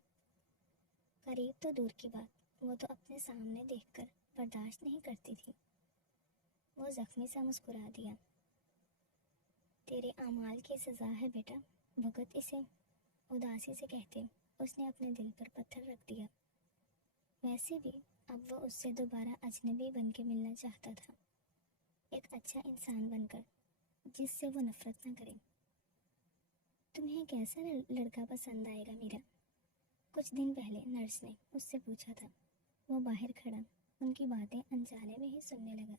قریب تو دور کی بات، وہ تو اپنے سامنے دیکھ کر برداشت نہیں کرتی تھی۔ وہ زخمی سا مسکرا دیا۔ تیرے اعمال کی سزا ہے بیٹا، بھگت اسے، اداسی سے کہتے اس نے اپنے دل پر پتھر رکھ دیا۔ ویسے بھی اب وہ اس سے دوبارہ اجنبی بن کے ملنا چاہتا تھا، ایک اچھا انسان بن کر جس سے وہ نفرت نہ کرے۔ تمہیں کیسا لڑکا پسند آئے گا میرا؟ کچھ دن پہلے نرس نے اس سے پوچھا تھا۔ وہ باہر کھڑا ان کی باتیں انجانے میں ہی سننے لگا۔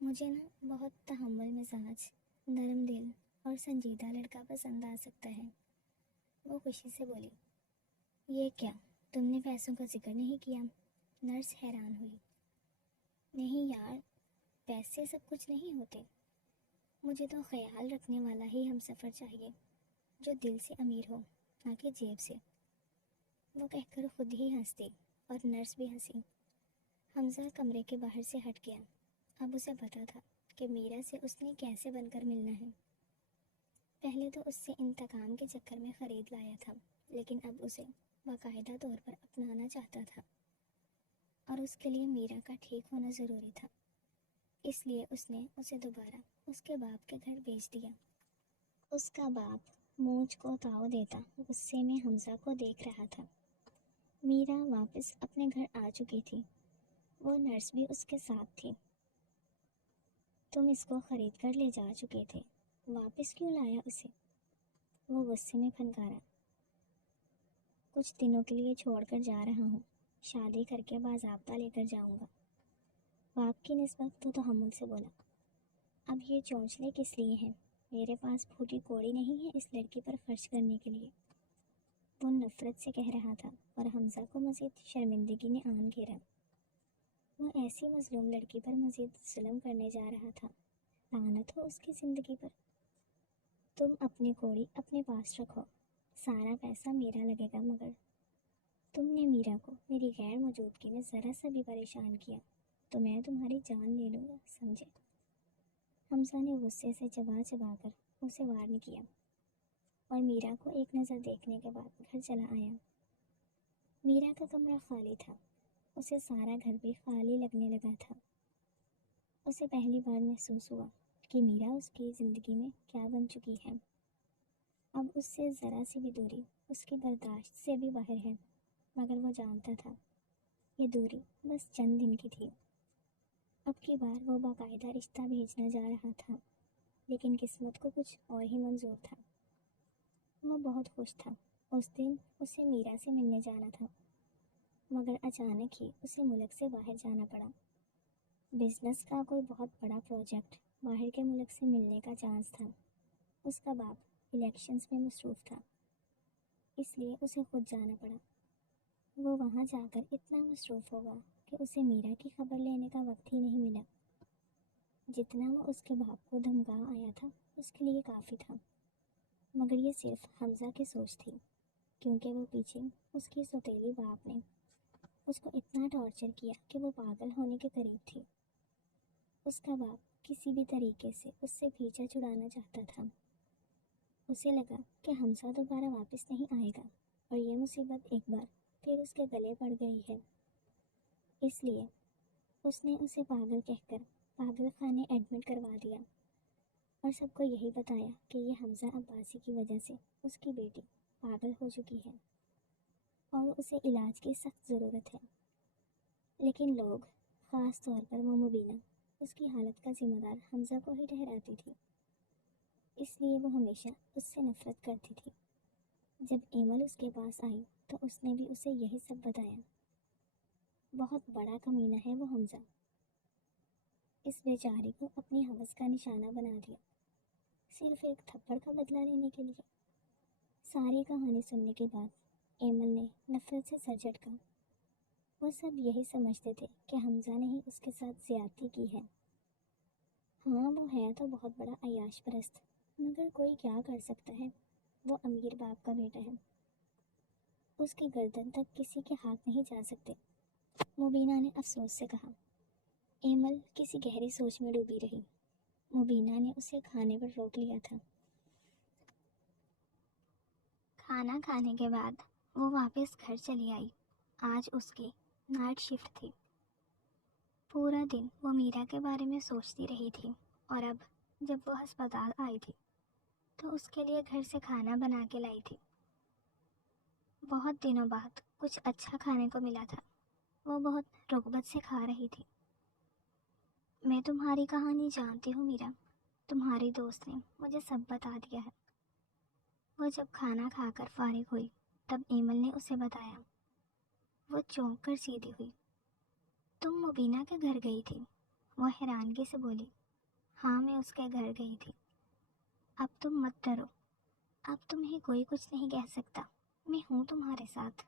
مجھے نا بہت تحمل مزاج، نرم دل اور سنجیدہ لڑکا پسند آ سکتا ہے۔ وہ خوشی سے بولی، یہ کیا، تم نے پیسوں کا ذکر نہیں کیا؟ نرس حیران ہوئی۔ نہیں یار، پیسے سب کچھ نہیں ہوتے، مجھے تو خیال رکھنے والا ہی ہم سفر چاہیے، جو دل سے امیر ہو، نہ کہ جیب سے۔ وہ کہہ کر خود ہی ہنس دی اور نرس بھی ہنسی۔ حمزہ کمرے کے باہر سے ہٹ گیا۔ اب اسے پتا تھا کہ میرا سے اس نے کیسے بن کر ملنا ہے۔ پہلے تو اس سے انتقام کے چکر میں خرید لایا تھا، لیکن اب اسے باقاعدہ طور پر اپنانا چاہتا تھا، اور اس کے لیے میرا کا ٹھیک ہونا ضروری تھا۔ اس لیے اس نے اسے دوبارہ اس کے باپ کے گھر بھیج دیا۔ اس کا باپ مونچھ کو تاؤ دیتا غصے میں حمزہ کو دیکھ رہا تھا۔ میرا واپس اپنے گھر آ چکی تھی، وہ نرس بھی اس کے ساتھ تھی۔ تم اس کو خرید کر لے جا چکے تھے، واپس کیوں لایا اسے؟ وہ غصے میں پھنکارا۔ کچھ دنوں کے لیے چھوڑ کر جا رہا ہوں، شادی کر کے باضابطہ لے کر جاؤں گا۔ باپ کی نسبت تو تحمل سے بولا، اب یہ چونچلے کس لیے ہیں؟ میرے پاس پھوٹی کوڑی نہیں ہے اس لڑکی پر خرچ کرنے کے لیے۔ وہ نفرت سے کہہ رہا تھا، اور حمزہ کو مزید شرمندگی نے آن گھیرا۔ وہ ایسی مظلوم لڑکی پر مزید ظلم کرنے جا رہا تھا، لعنت ہو اس کی زندگی پر۔ تم اپنی کوڑی اپنے پاس رکھو، سارا پیسہ میرا لگے گا، مگر تم نے میرا کو میری غیر موجودگی میں ذرا سا بھی پریشان کیا تو میں تمہاری جان لے لوں گا، سمجھے؟ حمزہ نے غصے سے چبا چبا کر اسے وارن کیا، اور میرا کو ایک نظر دیکھنے کے بعد گھر چلا آیا۔ میرا کا کمرہ خالی تھا، اسے سارا گھر بھی خالی لگنے لگا تھا۔ اسے پہلی بار محسوس ہوا کہ میرا اس کی زندگی میں کیا بن چکی ہے۔ اب اس سے ذرا سی بھی دوری اس کی برداشت سے بھی باہر ہے، مگر وہ جانتا تھا یہ دوری بس چند دن کی تھی۔ اب کی بار وہ باقاعدہ رشتہ بھیجنا جا رہا تھا، لیکن قسمت کو کچھ اور ہی منظور تھا۔ وہ بہت خوش تھا۔ اس دن اسے میرا سے ملنے جانا تھا، مگر اچانک ہی اسے ملک سے باہر جانا پڑا۔ بزنس کا کوئی بہت بڑا پروجیکٹ، باہر کے ملک سے ملنے کا چانس تھا۔ اس کا باپ الیکشنز میں مصروف تھا، اس لیے اسے خود جانا پڑا۔ وہ وہاں جا کر اتنا مصروف ہوگا کہ اسے میرا کی خبر لینے کا وقت ہی نہیں ملا۔ جتنا وہ اس کے باپ کو دھمکا آیا تھا اس کے لیے کافی تھا، مگر یہ صرف حمزہ کی سوچ تھی، کیونکہ وہ پیچھے اس کی سوتیلی باپ نے اس کو اتنا ٹارچر کیا کہ وہ پاگل ہونے کے قریب تھی۔ اس کا باپ کسی بھی طریقے سے اس سے پیچھا چھڑانا چاہتا تھا۔ اسے لگا کہ حمزہ دوبارہ واپس نہیں آئے گا، اور یہ مصیبت ایک بار پھر اس کے گلے پڑ گئی ہے۔ اس لیے اس نے اسے پاگل کہہ کر پاگل خانے ایڈمٹ کروا دیا، اور سب کو یہی بتایا کہ یہ حمزہ عباسی کی وجہ سے اس کی بیٹی پاگل ہو چکی ہے اور اسے علاج کی سخت ضرورت ہے۔ لیکن لوگ، خاص طور پر وہ مبینہ، اس کی حالت کا ذمہ دار حمزہ کو ہی ٹھہراتی تھی، اس لیے وہ ہمیشہ اس سے نفرت کرتی تھی۔ جب ایمل اس کے پاس آئی تو اس نے بھی اسے یہی سب بتایا۔ بہت بڑا کمینہ ہے وہ حمزہ، اس بیچاری کو اپنی ہوس کا نشانہ بنا دیا، صرف ایک تھپڑ کا بدلہ لینے کے لیے۔ ساری کہانی سننے کے بعد ایمل نے نفرت سے سر جھٹکا۔ وہ سب یہی سمجھتے تھے کہ حمزہ نے ہی اس کے ساتھ زیادتی کی ہے۔ ہاں، وہ ہے تو بہت بڑا عیاش پرست، مگر کوئی کیا کر سکتا ہے، وہ امیر باپ کا بیٹا ہے، اس کی گردن تک کسی کے ہاتھ نہیں جا سکتے، مبینہ نے افسوس سے کہا۔ ایمل کسی گہری سوچ میں ڈوبی رہی۔ مبینہ نے اسے کھانے پر روک لیا تھا۔ کھانا کھانے کے بعد وہ واپس گھر چلی آئی۔ آج اس کی نائٹ شفٹ تھی۔ پورا دن وہ میرا کے بارے میں سوچتی رہی تھی، اور اب جب وہ ہسپتال آئی تھی تو اس کے لیے گھر سے کھانا بنا کے لائی تھی۔ بہت دنوں بعد کچھ اچھا کھانے کو ملا تھا۔ وہ بہت رغبت سے کھا رہی تھی۔ میں تمہاری کہانی جانتی ہوں میرا، تمہاری دوست نے مجھے سب بتا دیا ہے۔ وہ جب کھانا کھا کر فارغ ہوئی تب ایمل نے اسے بتایا۔ وہ چونک کر سیدھی ہوئی۔ تم مبینہ کے گھر گئی تھی؟ وہ حیرانگی سے بولی۔ ہاں، میں اس کے گھر گئی تھی۔ اب تم مت ڈرو، اب تمہیں کوئی کچھ نہیں کہہ سکتا، میں ہوں تمہارے ساتھ،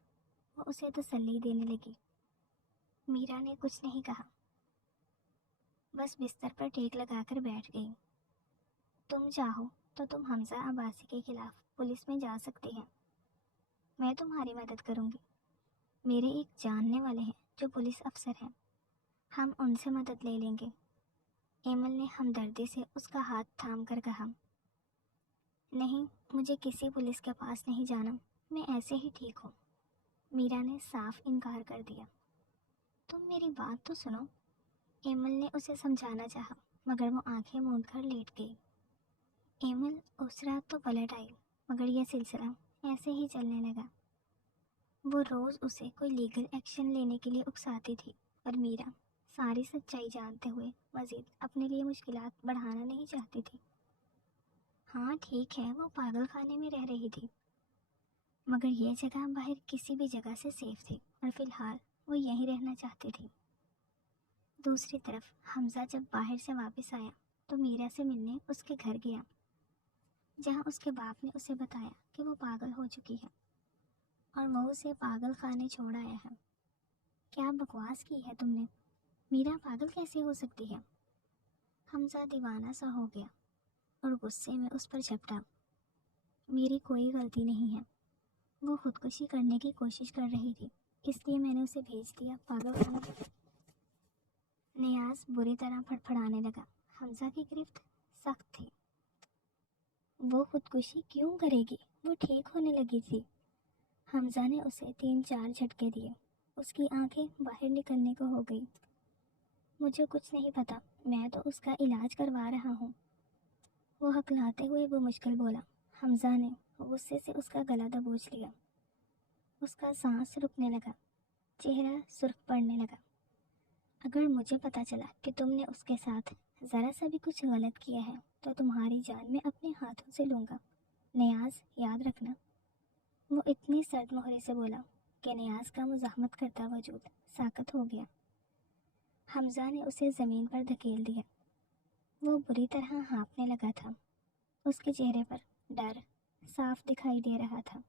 وہ اسے تسلی دینے لگی۔ میرا نے کچھ نہیں کہا، بس بستر پر ٹیک لگا کر بیٹھ گئی۔ تم چاہو تو تم حمزہ عباسی کے خلاف پولیس میں جا سکتی ہیں، میں تمہاری مدد کروں گی۔ میرے ایک جاننے والے ہیں جو پولیس افسر ہیں، ہم ان سے مدد لے لیں گے۔ ایمل نے ہمدردی سے اس کا ہاتھ تھام کر کہا۔ نہیں، مجھے کسی پولیس کے پاس نہیں جانا، میں ایسے ہی ٹھیک ہوں، میرا نے صاف انکار کر دیا۔ تم میری بات تو سنو، ایمل نے اسے سمجھانا چاہا مگر وہ آنکھیں موند کر لیٹ گئی۔ ایمل اس رات تو پلٹ آئی مگر یہ سلسلہ ایسے ہی چلنے لگا۔ وہ روز اسے کوئی لیگل ایکشن لینے کے لیے اکساتی تھی اور میرا ساری سچائی جانتے ہوئے مزید اپنے لیے مشکلات بڑھانا نہیں چاہتی تھی۔ ہاں ٹھیک ہے، وہ پاگل خانے میں رہ رہی تھی مگر یہ جگہ باہر کسی بھی جگہ سے سیف تھی اور فی الحال وہ یہیں رہنا چاہتی تھی۔ دوسری طرف حمزہ جب باہر سے واپس آیا تو میرا سے ملنے اس کے گھر گیا، جہاں اس کے باپ نے اسے بتایا کہ وہ پاگل ہو چکی ہے اور وہ اسے پاگل خانے چھوڑ آیا ہے۔ کیا بکواس کی ہے تم نے، میرا پاگل کیسے ہو سکتی ہے؟ حمزہ دیوانہ سا ہو گیا اور غصے میں اس پر جھپٹا۔ میری کوئی غلطی نہیں ہے، وہ خودکشی کرنے کی کوشش کر رہی تھی، اس لیے میں نے اسے بھیج دیا پاگل خانہ۔ نیاز بری طرح پھڑپھڑانے لگا۔ حمزہ کی گرفت سخت تھی۔ وہ خودکشی کیوں کرے گی، وہ ٹھیک ہونے لگی تھی۔ حمزہ نے اسے 3-4 جھٹکے دیے، اس کی آنکھیں باہر نکلنے کو ہو گئی۔ مجھے کچھ نہیں پتا، میں تو اس کا علاج کروا رہا ہوں، وہ ہکلاتے ہوئے وہ مشکل بولا۔ حمزہ نے غصے سے اس کا گلا دبوچ لیا، اس کا سانس رکنے لگا، چہرہ سرخ پڑنے لگا۔ اگر مجھے پتا چلا کہ تم نے اس کے ساتھ ذرا سا بھی کچھ غلط کیا ہے تو تمہاری جان میں اپنے ہاتھوں سے لوں گا، نیاز یاد رکھنا، وہ اتنی سرد مہرے سے بولا کہ نیاز کا مزاحمت کرتا وجود ساکت ہو گیا۔ حمزہ نے اسے زمین پر دھکیل دیا، وہ بری طرح ہانپنے لگا تھا، اس کے چہرے پر ڈر صاف دکھائی دے رہا تھا۔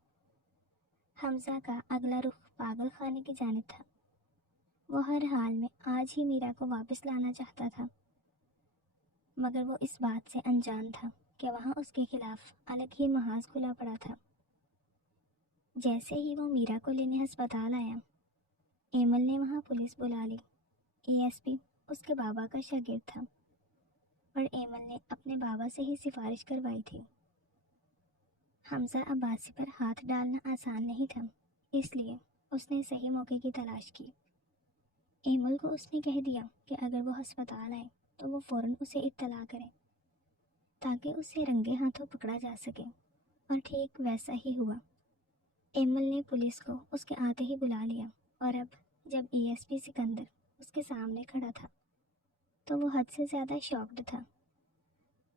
حمزہ کا اگلا رخ پاگل خانے کی جانب تھا، وہ ہر حال میں آج ہی میرا کو واپس لانا چاہتا تھا مگر وہ اس بات سے انجان تھا کہ وہاں اس کے خلاف الگ ہی محاذ کھلا پڑا تھا۔ جیسے ہی وہ میرا کو لینے ہسپتال آیا، ایمل نے وہاں پولیس بلا لی۔ اے ایس پی اس کے بابا کا شاگرد تھا اور ایمل نے اپنے بابا سے ہی سفارش کروائی تھی۔ حمزہ عباسی پر ہاتھ ڈالنا آسان نہیں تھا، اس لیے اس نے صحیح موقع کی تلاش کی۔ ایمل کو اس نے کہہ دیا کہ اگر وہ ہسپتال آئے تو وہ فوراً اسے اطلاع کرے تاکہ اسے رنگے ہاتھوں پکڑا جا سکے، اور ٹھیک ویسا ہی ہوا۔ ایمل نے پولیس کو اس کے آتے ہی بلا لیا اور اب جب اے ایس پی سکندر اس کے سامنے کھڑا تھا تو وہ حد سے زیادہ شاکڈ تھا۔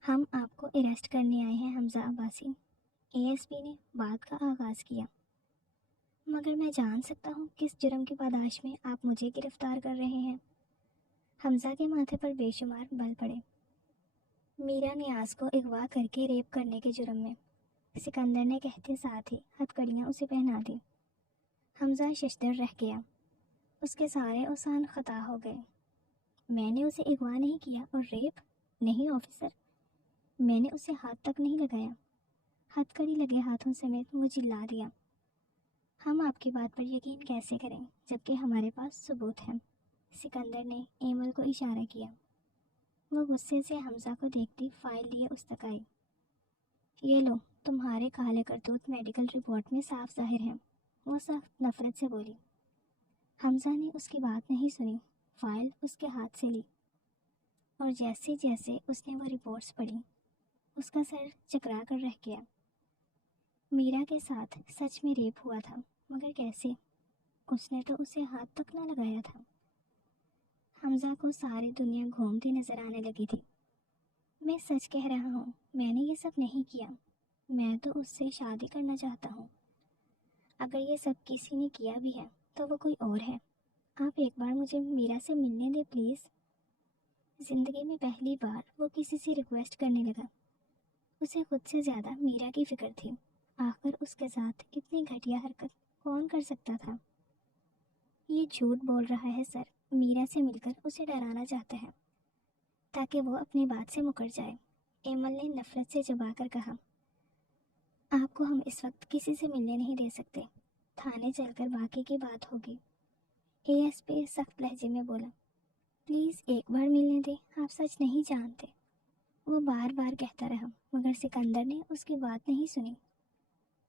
ہم آپ کو اریسٹ کرنے آئے ہیں حمزہ عباسی، اے ایس پی نے بات کا آغاز کیا، مگر میں جان سکتا ہوں کس جرم کی پاداش میں آپ مجھے گرفتار کر رہے ہیں؟ حمزہ کے ماتھے پر بے شمار بل پڑے۔ میرا نیاز کو اغوا کر کے ریپ کرنے کے جرم میں، سکندر نے کہتے ساتھ ہی ہتھکڑیاں اسے پہنا دی۔ حمزہ ششدر رہ گیا، اس کے سارے اوسان خطا ہو گئے۔ میں نے اسے اغوا نہیں کیا اور ریپ نہیں آفیسر، میں نے اسے ہاتھ تک نہیں لگایا، ہتھکڑی لگے ہاتھوں سمیت وہ چلا دیا۔ ہم آپ کی بات پر یقین کیسے کریں جبکہ ہمارے پاس ثبوت ہے؟ سکندر نے ایمل کو اشارہ کیا۔ وہ غصے سے حمزہ کو دیکھتی فائل لیے اس تک آئی۔ یہ لو، تمہارے کالے کرتوت میڈیکل رپورٹ میں صاف ظاہر ہیں، وہ سخت نفرت سے بولی۔ حمزہ نے اس کی بات نہیں سنی، فائل اس کے ہاتھ سے لی اور جیسے جیسے اس نے وہ رپورٹس پڑھی اس کا سر چکرا کر رہ گیا۔ میرا کے ساتھ سچ میں ریپ ہوا تھا مگر کیسے؟ اس نے تو اسے ہاتھ تک نہ لگایا تھا۔ حمزہ کو ساری دنیا گھومتی نظر آنے لگی تھی۔ میں سچ کہہ رہا ہوں، میں نے یہ سب نہیں کیا، میں تو اس سے شادی کرنا چاہتا ہوں۔ اگر یہ سب کسی نے کیا بھی ہے تو وہ کوئی اور ہے۔ آپ ایک بار مجھے میرا سے ملنے دیں پلیز۔ زندگی میں پہلی بار وہ کسی سے ریکویسٹ کرنے لگا۔ اسے خود سے زیادہ میرا کی فکر تھی. آخر اس کے ساتھ اتنی گھٹیا حرکت کون کر سکتا تھا؟ یہ جھوٹ بول رہا ہے سر. میرا سے مل کر اسے ڈرانا چاہتا ہے تاکہ وہ اپنی بات سے مکر جائے. ایمل نے نفرت سے چبا کر کہا. آپ کو ہم اس وقت کسی سے ملنے نہیں دے سکتے. تھانے چل کر باقی کی بات ہوگی. اے ایس پی سخت لہجے میں بولا. پلیز ایک بار ملنے دیں. آپ سچ نہیں جانتے. وہ بار بار کہتا رہا مگر سکندر نے اس کی بات نہیں سنی.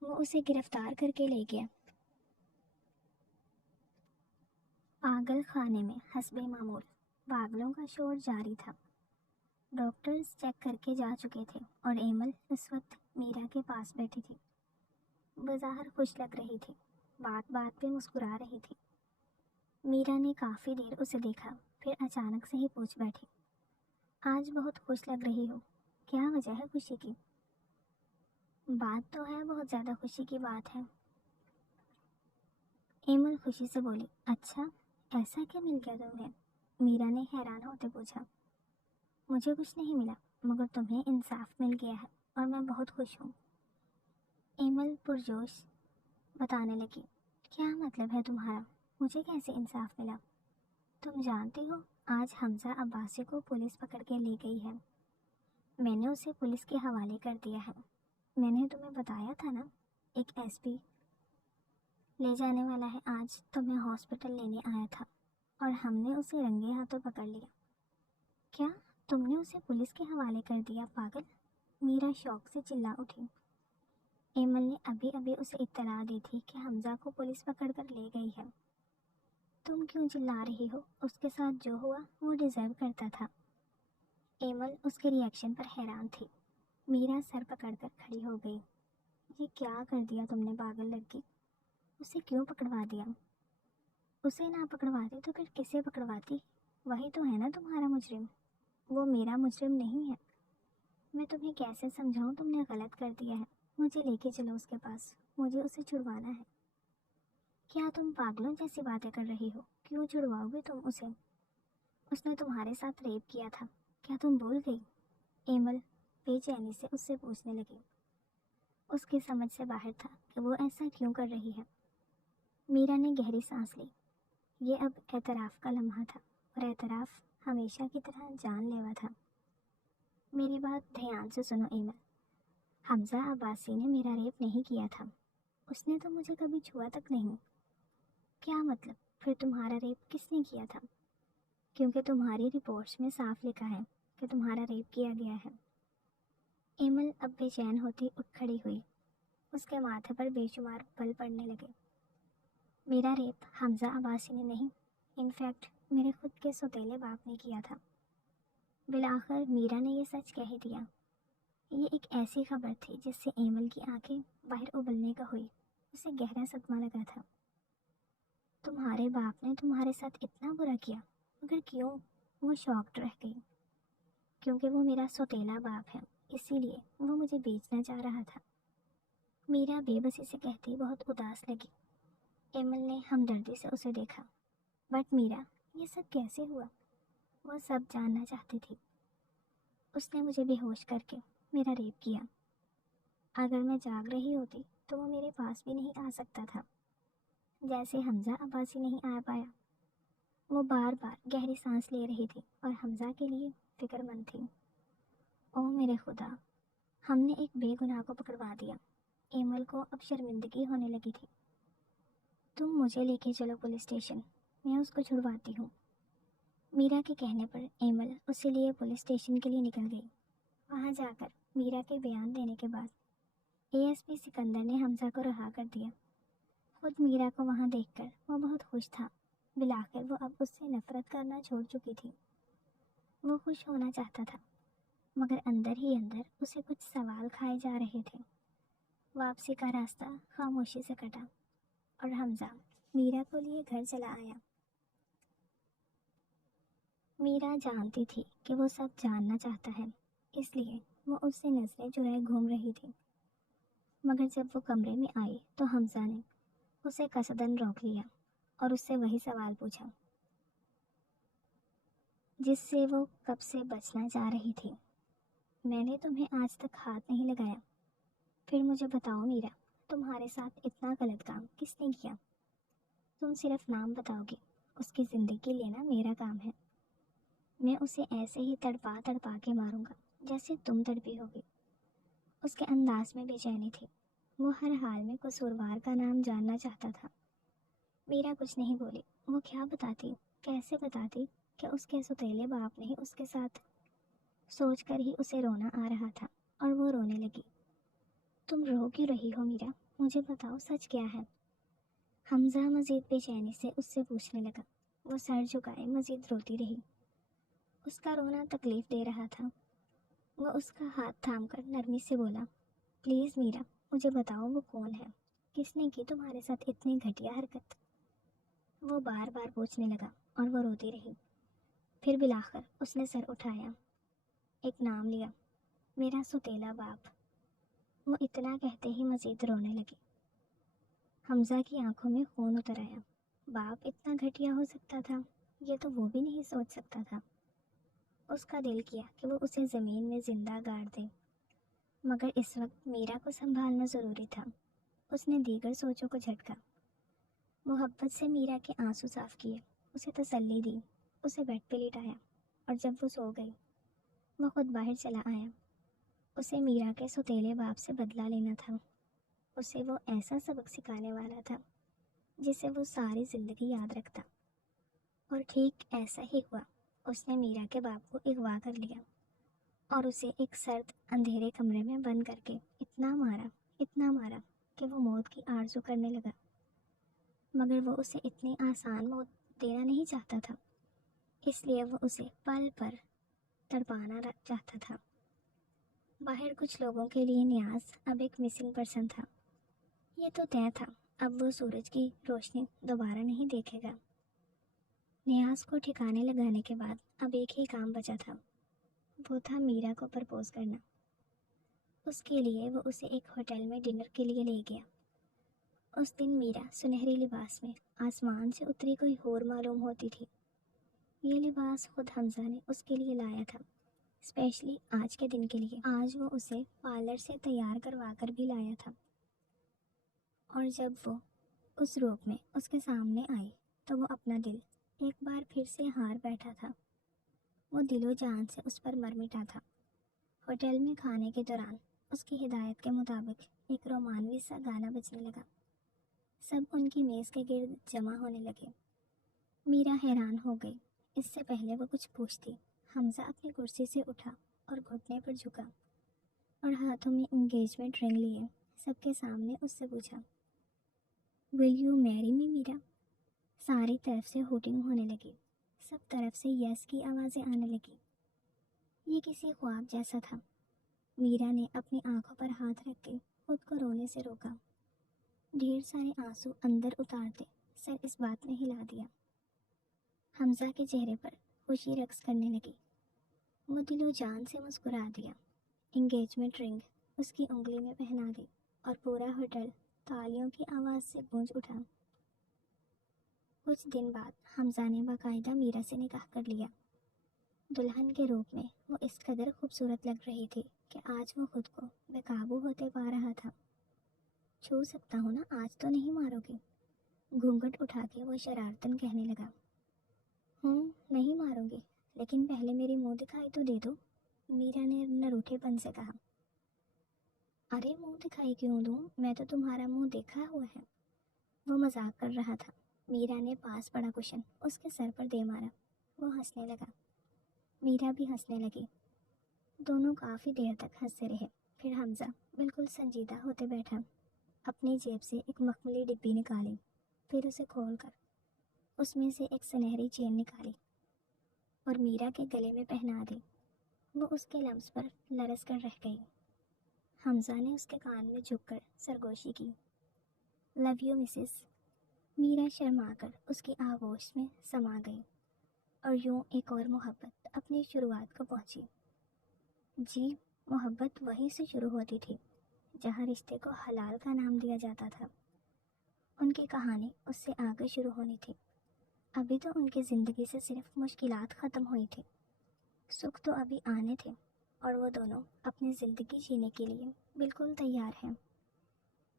وہ اسے گرفتار کر کے لے گیا. پاگل خانے میں حسب معمول پاگلوں کا شور جاری تھا. ڈاکٹرز چیک کر کے جا چکے تھے اور ایمل اس وقت میرا کے پاس بیٹھی تھی. بظاہر خوش لگ رہی تھی. بات بات پہ مسکرا رہی تھی. میرا نے کافی دیر اسے دیکھا پھر اچانک سے ہی پوچھ بیٹھی. آج بہت خوش لگ رہی ہو. کیا وجہ ہے خوشی کی؟ بات تو ہے بہت زیادہ خوشی کی بات ہے. ایمل خوشی سے بولی. اچھا ایسا کیا مل گیا تمہیں؟ میرا نے حیران ہوتے پوچھا. مجھے کچھ نہیں ملا مگر تمہیں انصاف مل گیا ہے اور میں بہت خوش ہوں. ایمل پرجوش بتانے لگی. کیا مطلب ہے تمہارا؟ مجھے کیسے انصاف ملا؟ تم جانتی ہو آج حمزہ عباسی کو پولیس پکڑ کے لے گئی ہے. میں نے اسے پولیس کے حوالے کر دیا ہے. میں نے تمہیں بتایا تھا نا ایک ایس پی لے جانے والا ہے. آج تمہیں ہاسپٹل لینے آیا تھا اور ہم نے اسے رنگے ہاتھوں پکڑ لیا. کیا تم نے اسے پولیس کے حوالے کر دیا پاگل؟ میرا شوق سے چلا اٹھی. ایمل نے ابھی ابھی اسے اطلاع دی تھی کہ حمزہ کو پولیس پکڑ کر لے گئی ہے. تم کیوں چلا رہی ہو؟ اس کے ساتھ جو ہوا وہ ڈیزرو کرتا تھا. ایمل اس کے ریئیکشن پر حیران تھی. میرا سر پکڑ کر کھڑی ہو گئی. یہ کیا کر دیا تم نے پاگل لڑکی؟ اسے کیوں پکڑوا دیا؟ اسے نہ پکڑواتی تو پھر کسے پکڑواتی؟ وہی تو ہے نا تمہارا مجرم. وہ میرا مجرم نہیں ہے. میں تمہیں کیسے سمجھاؤں؟ تم نے غلط کر دیا ہے. مجھے لے کے چلو اس کے پاس. مجھے اسے چھڑوانا ہے. کیا تم پاگلوں جیسی باتیں کر رہی ہو؟ کیوں چھڑواؤ گے تم اسے؟ اس نے تمہارے ساتھ ریپ کیا تھا. کیا تم بھول گئی؟ ایمل بے چینی سے اس سے پوچھنے لگی. اس کی سمجھ سے باہر تھا کہ وہ ایسا کیوں کر رہی ہے. میرا نے گہری سانس لی. یہ اب اعتراف کا لمحہ تھا اور اعتراف ہمیشہ کی طرح جان لیوا تھا. میری بات دھیان سے سنو ایمل. حمزہ عباسی نے میرا ریپ نہیں کیا تھا. اس نے تو مجھے کبھی چھوا تک نہیں. کیا مطلب؟ پھر تمہارا ریپ کس نے کیا تھا؟ کیونکہ تمہاری رپورٹس میں صاف لکھا ہے کہ تمہارا ریپ کیا گیا ہے. ایمل اب بے چین ہوتی اٹھ کھڑی ہوئی. اس کے ماتھے پر بے شمار پل پڑنے لگے. میرا ریپ حمزہ عباسی نے نہیں، انفیکٹ میرے خود کے سوتیلے باپ نے کیا تھا. بالآخر میرا نے یہ سچ کہہ دیا. یہ ایک ایسی خبر تھی جس سے ایمل کی آنکھیں باہر ابلنے کا ہوئی. اسے گہرا صدمہ لگا تھا. تمہارے باپ نے تمہارے ساتھ اتنا برا کیا؟ مگر کیوں؟ وہ شاکڈ رہ گئی. کیونکہ وہ میرا سوتیلا باپ ہے، اسی لیے وہ مجھے بیچنا چاہ رہا تھا. میرا بے بسی سے کہتی بہت اداس لگی. ایمل نے ہمدردی سے اسے دیکھا. بٹ میرا یہ سب کیسے ہوا؟ وہ سب جاننا چاہتی تھی. اس نے مجھے بے ہوش کر کے میرا ریپ کیا. اگر میں جاگ رہی ہوتی تو وہ میرے پاس بھی نہیں آ سکتا تھا، جیسے حمزہ عباسی نہیں آ پایا. وہ بار بار گہری سانس لے رہی تھی اور حمزہ کے لیے فکر مند تھی. او میرے خدا، ہم نے ایک بے گناہ کو پکڑوا دیا. ایمل کو اب شرمندگی ہونے لگی تھی. تم مجھے لے کے چلو پولیس اسٹیشن، میں اس کو چھڑواتی ہوں. میرا کے کہنے پر ایمل اسے لیے پولیس اسٹیشن کے لیے نکل گئی. وہاں جا کر میرا کے بیان دینے کے بعد اے ایس پی سکندر نے حمزہ کو رہا کر دیا. خود میرا کو وہاں دیکھ کر وہ بہت خوش تھا. بالآخر وہ اب اس سے نفرت کرنا چھوڑ چکی تھی. وہ خوش ہونا چاہتا تھا مگر اندر ہی اندر اسے کچھ سوال کھائے جا رہے تھے. واپسی کا راستہ خاموشی سے کٹا اور حمزہ میرا کو لیے گھر چلا آیا. میرا جانتی تھی کہ وہ سب جاننا چاہتا ہے، اس لیے وہ اس سے نظریں چرائے گھوم رہی تھی. مگر جب وہ کمرے میں آئی تو حمزہ نے اسے قصدن روک لیا اور اس سے وہی سوال پوچھا جس سے وہ کب سے بچنا چاہ رہی تھی. میں نے تمہیں آج تک ہاتھ نہیں لگایا۔ پھر مجھے بتاؤ میرا، تمہارے ساتھ اتنا غلط کام کس نے کیا؟ تم صرف نام بتاؤ گی، اس کی زندگی لینا میرا کام ہے۔ میں اسے ایسے ہی تڑپا تڑپا کے ماروں گا جیسے تم تڑپی ہوگی۔ اس کے انداز میں بے چینی تھی، وہ ہر حال میں قصوروار کا نام جاننا چاہتا تھا۔ میرا کچھ نہیں بولی، وہ کیا بتاتی، کیسے بتاتی کہ اس کے سوتیلے باپ نے ہی اس کے ساتھ؟ سوچ کر ہی اسے رونا آ رہا تھا اور وہ رونے لگی۔ تم رو کیوں رہی ہو میرا؟ مجھے بتاؤ سچ کیا ہے؟ حمزہ مزید بے چینی سے اس سے پوچھنے لگا۔ وہ سر جھکائے مزید روتی رہی۔ اس کا رونا تکلیف دے رہا تھا۔ وہ اس کا ہاتھ تھام کر نرمی سے بولا، پلیز میرا، مجھے بتاؤ وہ کون ہے، کس نے کی تمہارے ساتھ اتنی گھٹیا حرکت؟ وہ بار بار پوچھنے لگا اور وہ روتی رہی۔ پھر بلاخر اس نے سر اٹھایا، ایک نام لیا، میرا سوتیلا باپ۔ وہ اتنا کہتے ہی مزید رونے لگی۔ حمزہ کی آنکھوں میں خون اتر آیا۔ باپ اتنا گھٹیا ہو سکتا تھا، یہ تو وہ بھی نہیں سوچ سکتا تھا۔ اس کا دل کیا کہ وہ اسے زمین میں زندہ گاڑ دے، مگر اس وقت میرا کو سنبھالنا ضروری تھا۔ اس نے دیگر سوچوں کو جھٹکا، محبت سے میرا کے آنسو صاف کیے، اسے تسلی دی، اسے بیڈ پہ لٹایا، اور جب وہ سو گئی وہ خود باہر چلا آیا۔ اسے میرا کے سوتیلے باپ سے بدلہ لینا تھا۔ اسے وہ ایسا سبق سکھانے والا تھا جسے وہ ساری زندگی یاد رکھتا۔ اور ٹھیک ایسا ہی ہوا۔ اس نے میرا کے باپ کو اغوا کر لیا اور اسے ایک سرد اندھیرے کمرے میں بند کر کے اتنا مارا کہ وہ موت کی آرزو کرنے لگا، مگر وہ اسے اتنی آسان موت دینا نہیں چاہتا تھا، اس لیے وہ اسے پل پر تڑپانا چاہتا تھا۔ باہر کچھ لوگوں کے لیے نیاز اب ایک مسنگ پرسن تھا۔ یہ تو طے تھا، اب وہ سورج کی روشنی دوبارہ نہیں دیکھے گا۔ نیاز کو ٹھکانے لگانے کے بعد اب ایک ہی کام بچا تھا، وہ تھا میرا کو پرپوز کرنا۔ اس کے لیے وہ اسے ایک ہوٹل میں ڈنر کے لیے لے گیا۔ اس دن میرا سنہری لباس میں آسمان سے اتری کوئی حور معلوم ہوتی تھی۔ یہ لباس خود حمزہ نے اس کے لیے لایا تھا، اسپیشلی آج کے دن کے لیے۔ آج وہ اسے پارلر سے تیار کروا کر بھی لایا تھا، اور جب وہ اس روپ میں اس کے سامنے آئی تو وہ اپنا دل ایک بار پھر سے ہار بیٹھا تھا۔ وہ دل و جان سے اس پر مر مٹا تھا۔ ہوٹل میں کھانے کے دوران اس کی ہدایت کے مطابق ایک رومانوی سا گانا بجنے لگا۔ سب ان کی میز کے گرد جمع ہونے لگے۔ میرا حیران ہو گئی۔ اس سے پہلے وہ کچھ پوچھتی، حمزہ اپنی کرسی سے اٹھا اور گھٹنے پر جھکا اور ہاتھوں میں انگیجمنٹ رنگ لیے سب کے سامنے اس سے پوچھا، ول یو میری می میرا؟ ساری طرف سے ہوٹنگ ہونے لگی، سب طرف سے یس کی آوازیں آنے لگی۔ یہ کسی خواب جیسا تھا۔ میرا نے اپنی آنکھوں پر ہاتھ رکھ کے خود کو رونے سے روکا۔ ڈھیر سارے آنسو اندر اتارتے سر اس بات میں ہلا دیا۔ حمزہ کے چہرے پر خوشی رقص کرنے لگی۔ وہ دل و جان سے مسکرا دیا، انگیجمنٹ رنگ اس کی انگلی میں پہنا دی اور پورا ہوٹل تالیوں کی آواز سے گونج اٹھا۔ کچھ دن بعد حمزہ نے باقاعدہ میرا سے نکاح کر لیا۔ دلہن کے روپ میں وہ اس قدر خوبصورت لگ رہی تھی کہ آج وہ خود کو بے قابو ہوتے پا رہا تھا۔ چھو سکتا ہوں نا، آج تو نہیں مارو گی؟ گھونگھٹ اٹھا کے وہ شرارتاً کہنے لگا۔ نہیں ماروں گی، لیکن پہلے میری منہ دکھائی تو دے دو، میرا نے نروٹھے پن سے کہا۔ ارے منہ دکھائی کیوں دوں، میں تو تمہارا منہ دیکھا ہوا ہے۔ وہ مذاق کر رہا تھا۔ میرا نے پاس پڑا کشن اس کے سر پر دے مارا۔ وہ ہنسنے لگا، میرا بھی ہنسنے لگی۔ دونوں کافی دیر تک ہنستے رہے۔ پھر حمزہ بالکل سنجیدہ ہوتے بیٹھا، اپنی جیب سے ایک مخملی ڈبی نکالی، پھر اسے کھول کر اس میں سے ایک سنہری چین نکالی اور میرا کے گلے میں پہنا دی۔ وہ اس کے لمس پر لرز کر رہ گئی۔ حمزہ نے اس کے کان میں جھک کر سرگوشی کی، لو یو مسز۔ میرا شرما کر اس کی آغوش میں سما گئی اور یوں ایک اور محبت اپنی شروعات کو پہنچی۔ جی، محبت وہیں سے شروع ہوتی تھی جہاں رشتے کو حلال کا نام دیا جاتا تھا۔ ان کی کہانی اس سے آگے شروع ہونی تھی۔ ابھی تو ان کی زندگی سے صرف مشکلات ختم ہوئی تھی، سکھ تو ابھی آنے تھے۔ اور وہ دونوں اپنی زندگی جینے کے لیے بالکل تیار ہیں،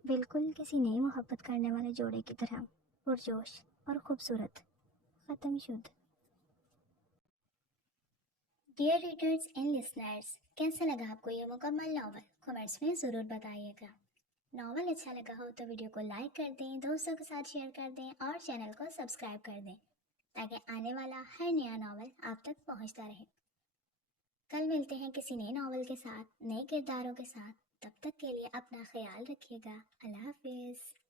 بالکل کسی نئی محبت کرنے والے جوڑے کی طرح پرجوش اور خوبصورت۔ ختم شد۔ ڈیئر ریڈرز اینڈ لسنرز، کیسا لگا آپ کو یہ مکمل ناول؟ کمنٹس میں ضرور بتائیے گا۔ ناول اچھا لگا ہو تو ویڈیو کو لائک کر دیں، دوستوں کے ساتھ شیئر کر دیں اور چینل کو سبسکرائب کر دیں تاکہ آنے والا ہر نیا ناول آپ تک پہنچتا رہے۔ کل ملتے ہیں کسی نئے ناول کے ساتھ، نئے کرداروں کے ساتھ۔ تب تک کے لیے اپنا خیال رکھیے گا۔ اللہ حافظ۔